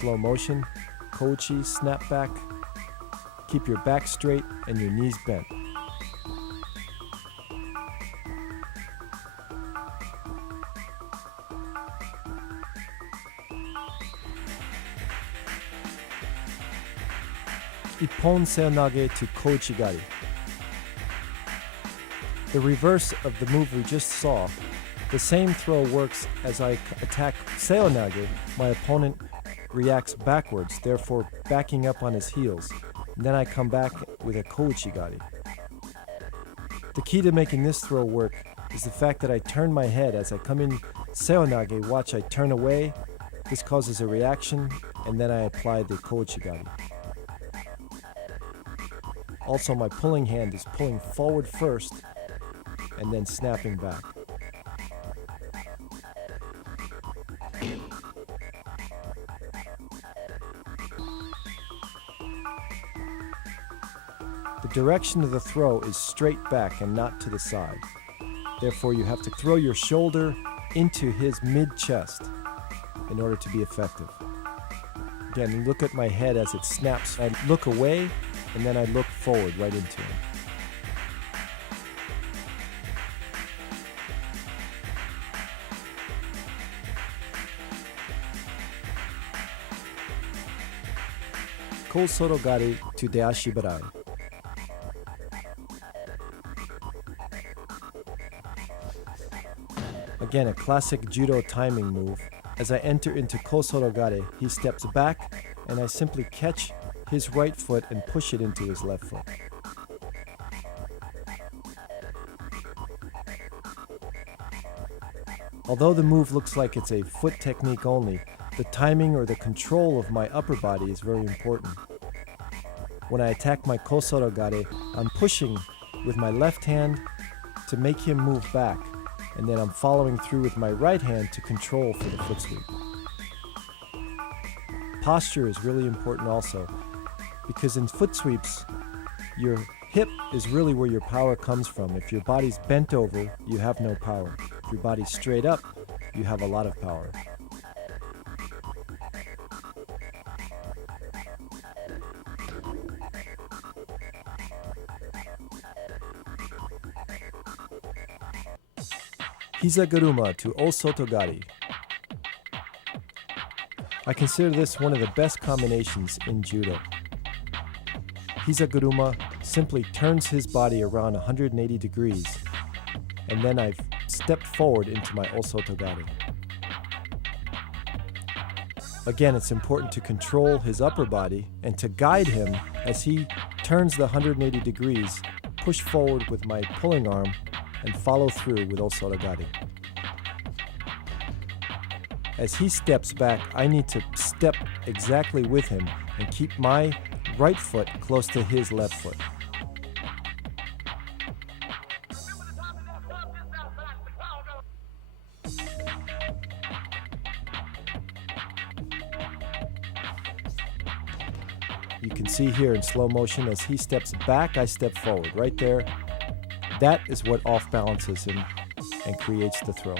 Slow motion, kouchi, snap back. Keep your back straight and your knees bent. Ipponsei nage to kouchigari. The reverse of the move we just saw. The same throw works as I attack seonage. My opponent reacts backwards, therefore backing up on his heels. And then I come back with a kouchigari. The key to making this throw work is the fact that I turn my head as I come in seonage. Watch, I turn away. This causes a reaction, and then I apply the kouchigari. Also, my pulling hand is pulling forward first and then snapping back. The direction of the throw is straight back and not to the side. Therefore, you have to throw your shoulder into his mid-chest in order to be effective. Again, look at my head as it snaps. I look away, and then I look forward right into him. Kosorogari to deashibarai. Again, a classic judo timing move. As I enter into kosorogare, he steps back, and I simply catch his right foot and push it into his left foot. Although the move looks like it's a foot technique only, the timing or the control of my upper body is very important. When I attack my kosorogare, I'm pushing with my left hand to make him move back, and then I'm following through with my right hand to control for the foot sweep. Posture is really important also, because in foot sweeps, your hip is really where your power comes from. If your body's bent over, you have no power. If your body's straight up, you have a lot of power. Hizaguruma to osotogari. I consider this one of the best combinations in judo. Hizaguruma simply turns his body around 180 degrees, and then I've stepped forward into my osotogari. Again, it's important to control his upper body and to guide him as he turns the 180 degrees, push forward with my pulling arm, and follow through with osotogari. As he steps back, I need to step exactly with him and keep my right foot close to his left foot. You can see here in slow motion, as he steps back, I step forward. Right there, that is what off balances him and creates the throw.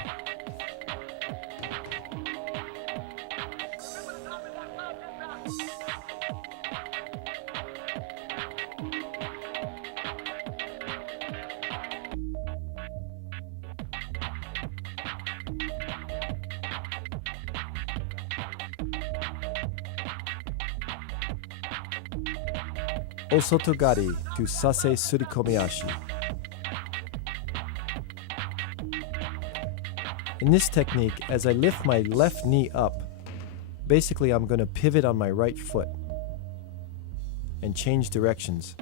Osotogari to sase surikomiashi. In this technique, as I lift my left knee up, basically I'm going to pivot on my right foot and change directions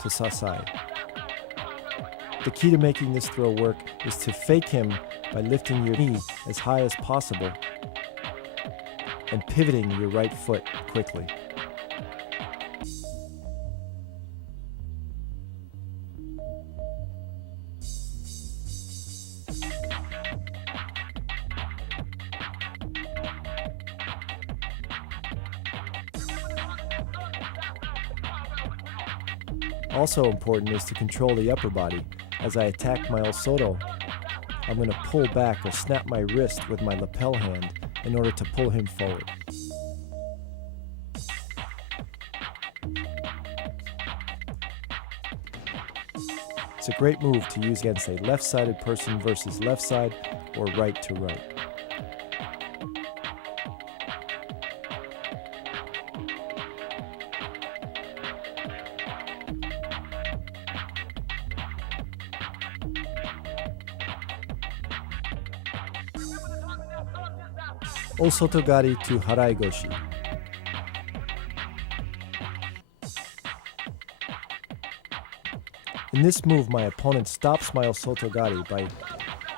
to sasai. The key to making this throw work is to fake him by lifting your knee as high as possible and pivoting your right foot quickly. Also important is to control the upper body. As I attack my osoto, I'm going to pull back or snap my wrist with my lapel hand in order to pull him forward. It's a great move to use against a left-sided person versus left side or right to right. Osotogari to Haraigoshi. In this move, my opponent stops my osotogari by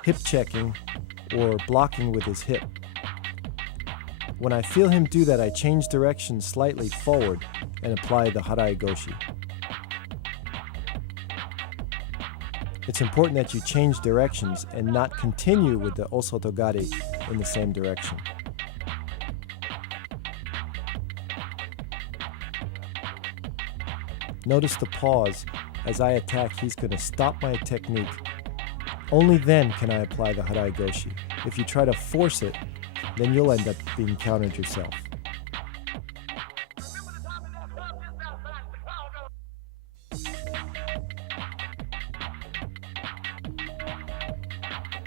hip checking or blocking with his hip. When I feel him do that, I change direction slightly forward and apply the Haraigoshi. It's important that you change directions and not continue with the osotogari in the same direction. Notice the pause. As I attack, he's going to stop my technique. Only then can I apply the Haraigoshi. If you try to force it, then you'll end up being countered yourself.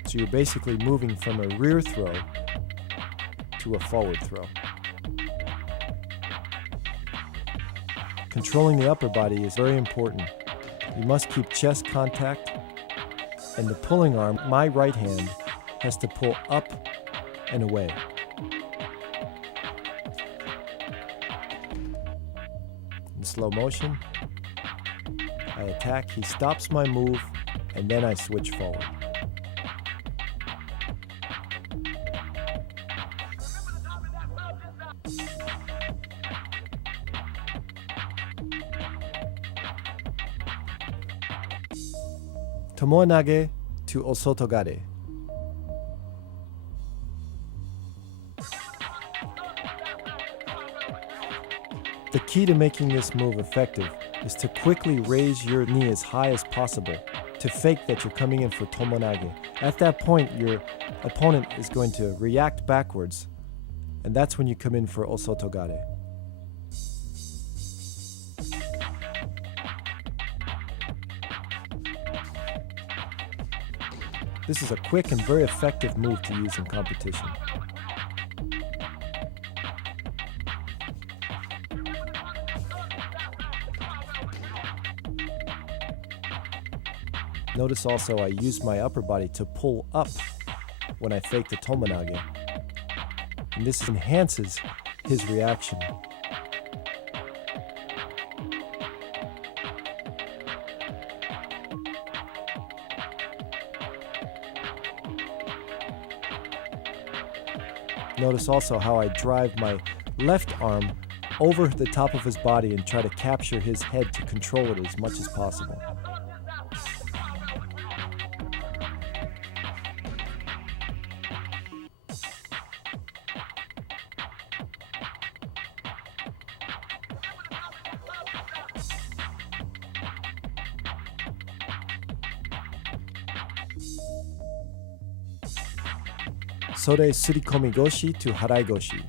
So you're basically moving from a rear throw to a forward throw. Controlling the upper body is very important. You must keep chest contact, and the pulling arm, my right hand, has to pull up and away. In slow motion, I attack, he stops my move, and then I switch forward. Tomoe-nage to osotogare. The key to making this move effective is to quickly raise your knee as high as possible to fake that you're coming in for tomoe-nage. At that point, your opponent is going to react backwards, and that's when you come in for osotogare. This is a quick and very effective move to use in competition. Notice also I use my upper body to pull up when I fake the tomoe-nage, and this enhances his reaction. Notice also how I drive my left arm over the top of his body and try to capture his head to control it as much as possible. Sore surikomi goshi to haraigoshi.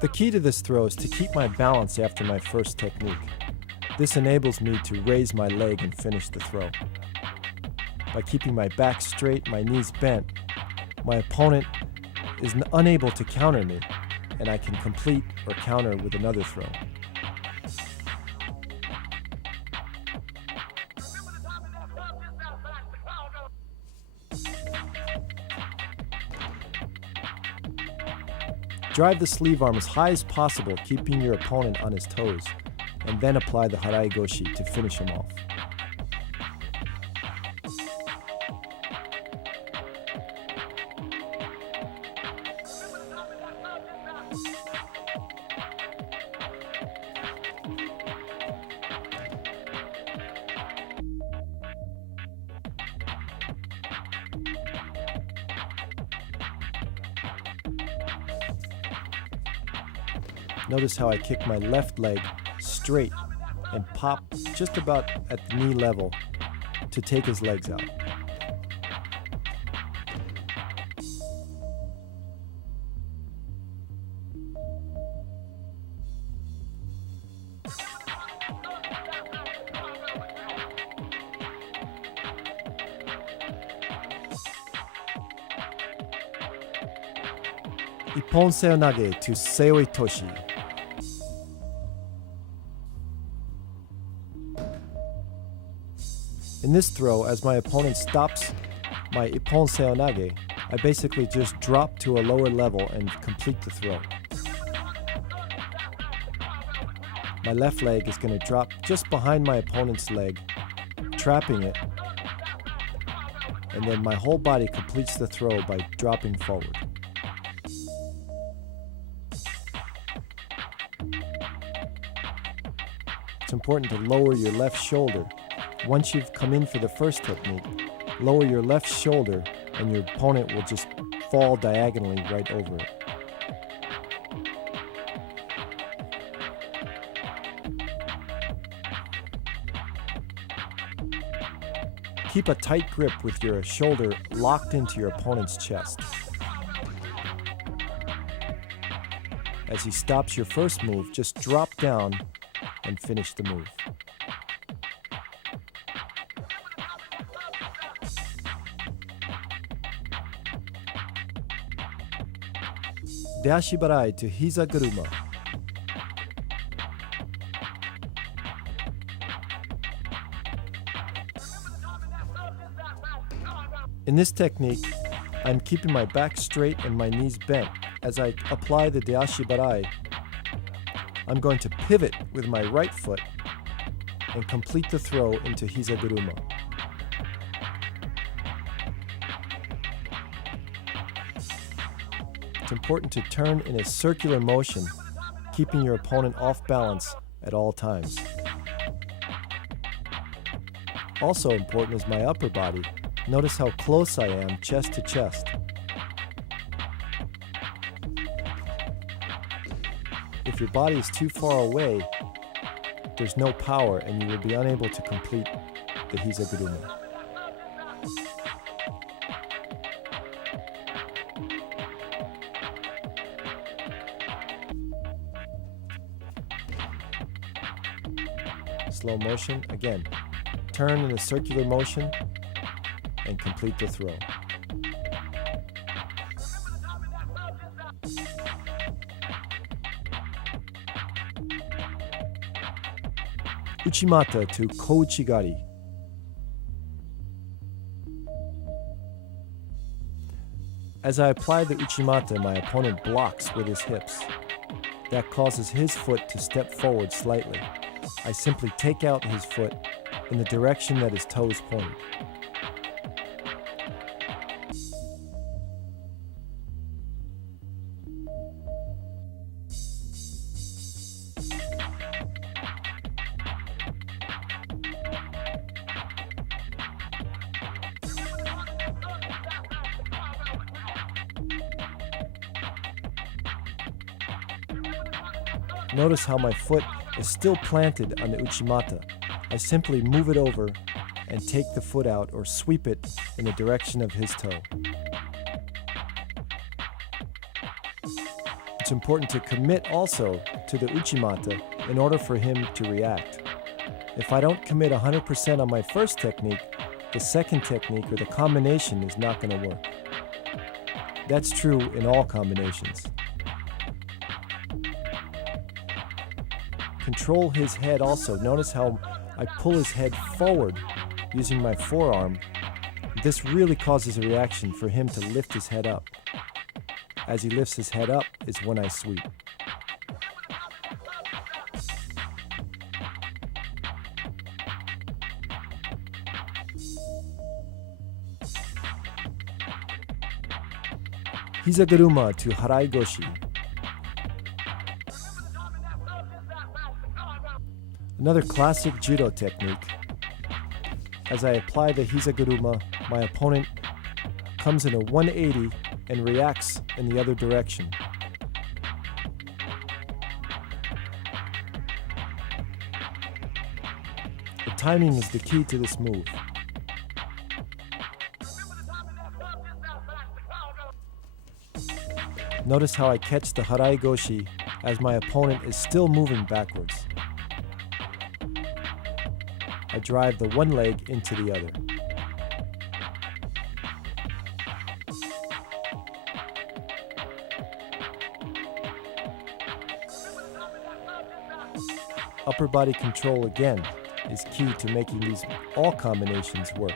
The key to this throw is to keep my balance after my first technique. This enables me to raise my leg and finish the throw. By keeping my back straight, my knees bent, my opponent is unable to counter me, and I can complete or counter with another throw. Drive the sleeve arm as high as possible, keeping your opponent on his toes, and then apply the harai goshi to finish him off. Notice how I kick my left leg straight and pop just about at the knee level to take his legs out. Ippon seonage to seoi toshi. In this throw, as my opponent stops my ippon seonage, I basically just drop to a lower level and complete the throw. My left leg is going to drop just behind my opponent's leg, trapping it, and then my whole body completes the throw by dropping forward. It's important to lower your left shoulder. Once you've come in for the first technique, lower your left shoulder and your opponent will just fall diagonally right over it. Keep a tight grip with your shoulder locked into your opponent's chest. As he stops your first move, just drop down and finish the move. Dashi barai to hiza guruma. In this technique, I'm keeping my back straight and my knees bent. As I apply the dashi barai, I'm going to pivot with my right foot and complete the throw into hiza guruma. It's important to turn in a circular motion, keeping your opponent off balance at all times. Also important is my upper body. Notice how close I am, chest to chest. If your body is too far away, there's no power and you will be unable to complete the hiza guruma. Slow motion, again, turn in a circular motion and complete the throw. Uchimata to kouchigari. As I apply the uchimata, my opponent blocks with his hips. That causes his foot to step forward slightly. I simply take out his foot in the direction that his toes point. Notice how my foot is still planted on the uchimata. I simply move it over and take the foot out or sweep it in the direction of his toe. It's important to commit also to the uchimata in order for him to react. If I don't commit 100% on my first technique, the second technique or the combination is not going to work. That's true in all combinations. Control his head also. Notice how I pull his head forward using my forearm. This really causes a reaction for him to lift his head up. as he lifts his head up is when I sweep. Hizaguruma to Harai Goshi. Another classic judo technique. As I apply the Hizaguruma, my opponent comes in a 180 and reacts in the other direction. The timing is the key to this move. Notice how I catch the Harai Goshi as my opponent is still moving backwards. I drive the one leg into the other. Upper body control again is key to making these all combinations work.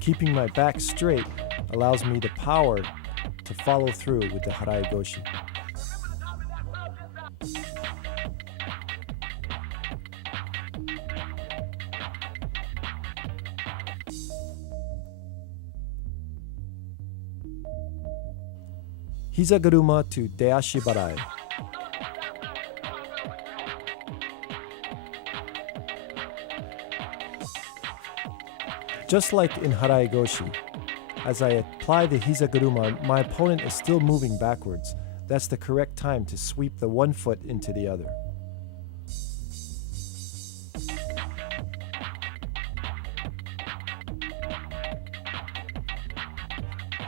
Keeping my back straight allows me the power to follow through with the Harai Goshi. Hizaguruma to Deashi Barai. Just like in Harai Goshi, as I apply the Hizaguruma, my opponent is still moving backwards. That's the correct time to sweep the one foot into the other.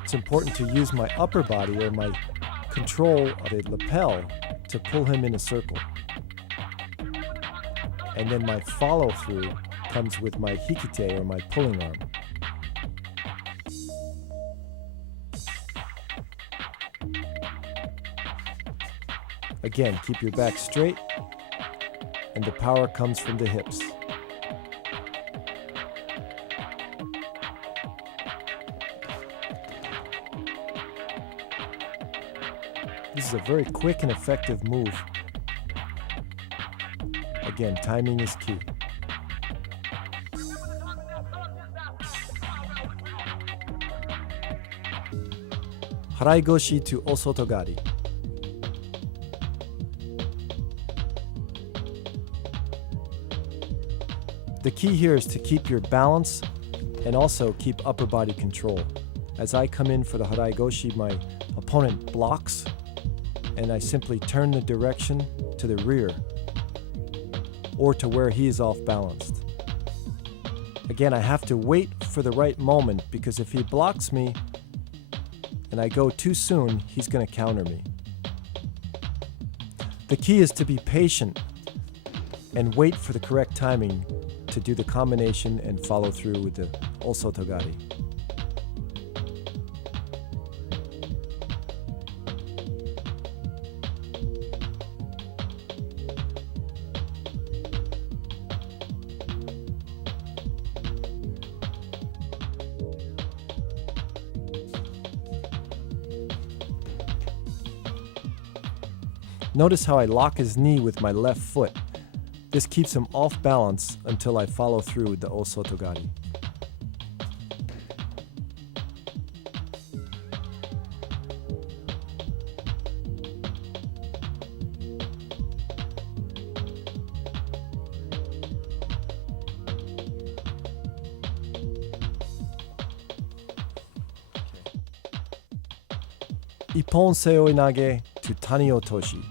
It's important to use my upper body or my control of the lapel to pull him in a circle. And then my follow through comes with my hikite or my pulling arm. Again, keep your back straight, and the power comes from the hips. This is a very quick and effective move. Again, timing is key. Harai Goshi to Osotogari. The key here is to keep your balance and also keep upper body control. As I come in for the Harai Goshi, my opponent blocks, and I simply turn the direction to the rear or to where he is off balanced. Again, I have to wait for the right moment, because if he blocks me and I go too soon, he's going to counter me. The key is to be patient and wait for the correct timing to do the combination and follow through with the Osotogari. Notice how I lock his knee with my left foot. This keeps him off balance until I follow through with the Osotogari. Ippon seoi nage to tani otoshi.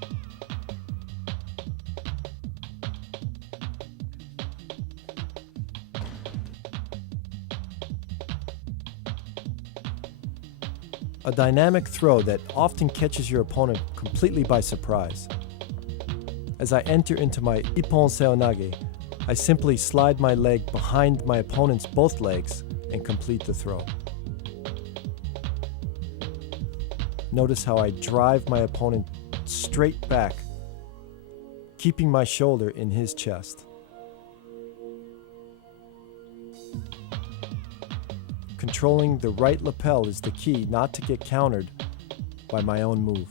A dynamic throw that often catches your opponent completely by surprise. As I enter into my Ippon seonage, I simply slide my leg behind my opponent's both legs and complete the throw. Notice how I drive my opponent straight back, keeping my shoulder in his chest. Controlling the right lapel is the key not to get countered by my own move.